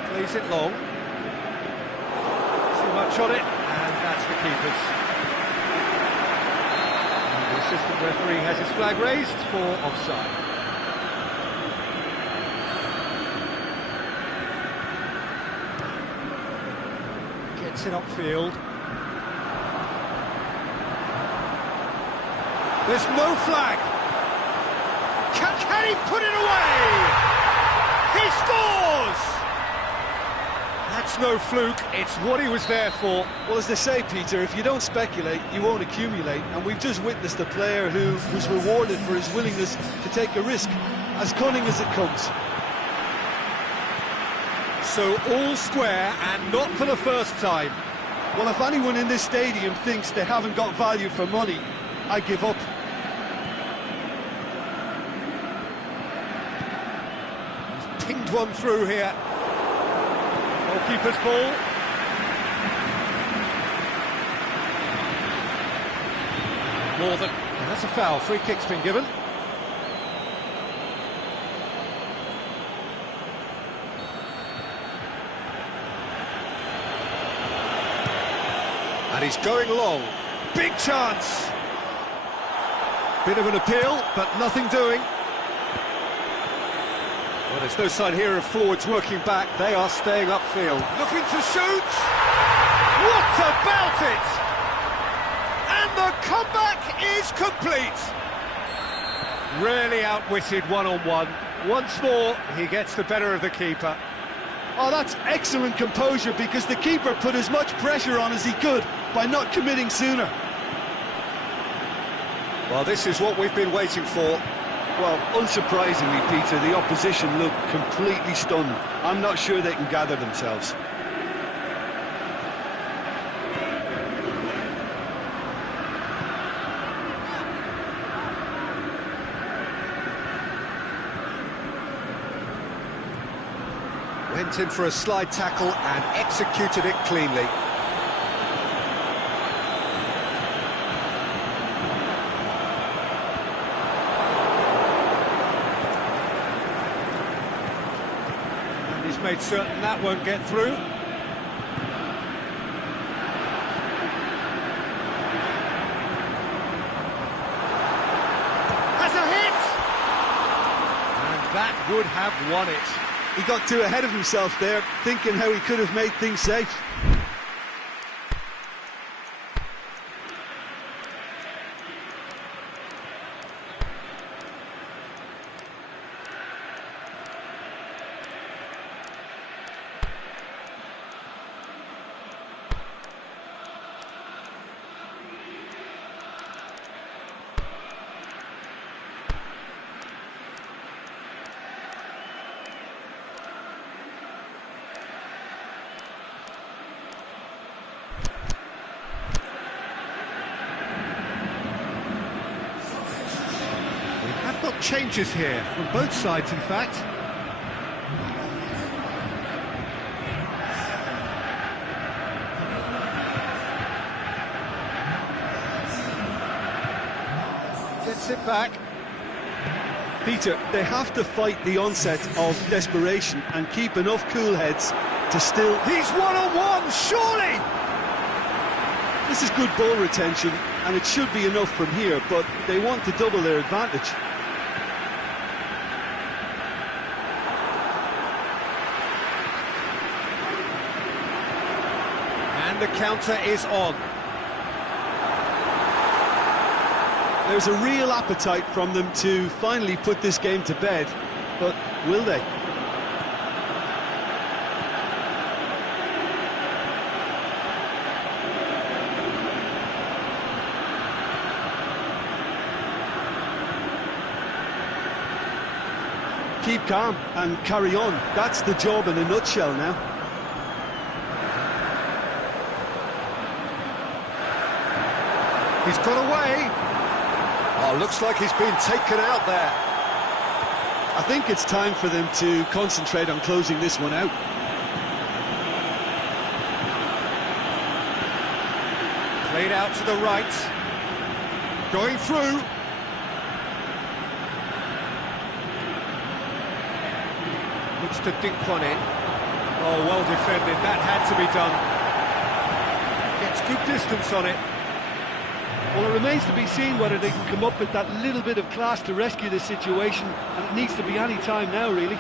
Plays it long. Too much on it, and that's the keeper's. And the assistant referee has his flag raised for offside. Gets it upfield. There's no flag. Can he put it away? He scores! That's no fluke, it's what he was there for. Well, as they say, Peter, if you don't speculate, you won't accumulate. And we've just witnessed a player who was rewarded for his willingness to take a risk, as cunning as it comes. So all square, and not for the first time. Well, if anyone in this stadium thinks they haven't got value for money, I give up. He's pinged one through here. Goalkeeper's ball. More than... That's a foul. Free kick's been given. And he's going long. Big chance. Bit of an appeal, but nothing doing. Well, there's no sign here of forwards working back. They are staying upfield. Looking to shoot. What about it? And the comeback is complete. Really outwitted one-on-one. Once more, he gets the better of the keeper. Oh, that's excellent composure, because the keeper put as much pressure on as he could by not committing sooner. Well, this is what we've been waiting for. Well, unsurprisingly, Peter, the opposition look completely stunned. I'm not sure they can gather themselves. Went in for a slide tackle and executed it cleanly. And he's made certain that won't get through. that would have won it. He got too ahead of himself there, thinking how he could have made things safe. Got changes here from both sides, in fact. Gets it back. Peter, they have to fight the onset of desperation and keep enough cool heads to still... He's one-on-one, surely! This is good ball retention, and it should be enough from here, but they want to double their advantage. The counter is on. There's a real appetite from them to finally put this game to bed, but will they? Keep calm and carry on. That's the job in a nutshell now. He's got away. Oh, looks like he's been taken out there. I think it's time for them to concentrate on closing this one out. Played out to the right. Going through. Looks to dink one in. Oh, well defended. That had to be done. Gets good distance on it. Well, it remains to be seen whether they can come up with that little bit of class to rescue this situation, and it needs to be any time now, really.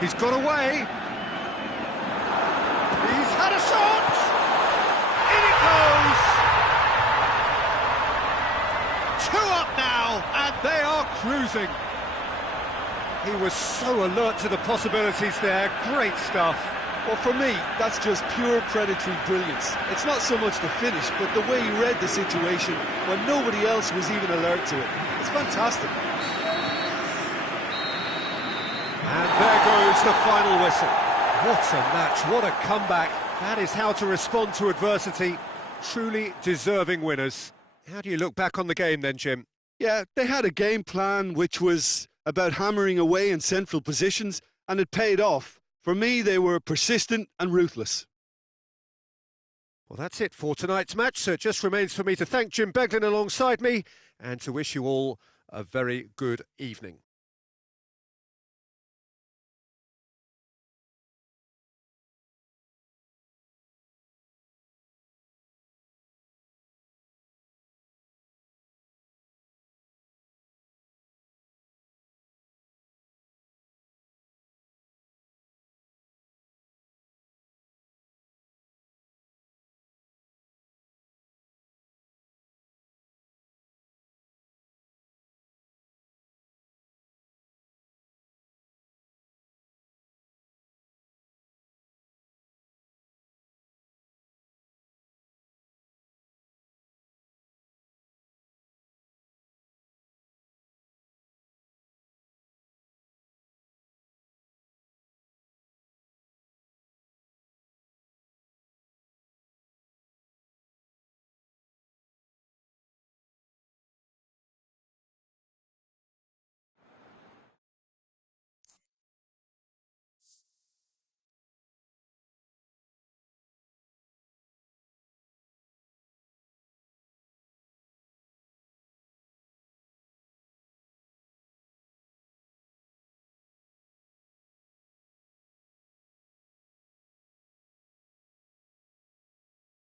He's got away. He's had a shot! In it goes! 2 up now, and they are cruising. He was so alert to the possibilities there. Great stuff. Well, for me, that's just pure predatory brilliance. It's not so much the finish, but the way he read the situation when nobody else was even alert to it. It's fantastic. And there goes the final whistle. What a match, what a comeback. That is how to respond to adversity. Truly deserving winners. How do you look back on the game then, Jim? Yeah, they had a game plan which was about hammering away in central positions, and it paid off. For me, they were persistent and ruthless. Well, that's it for tonight's match, so it just remains for me to thank Jim Beglin alongside me and to wish you all a very good evening.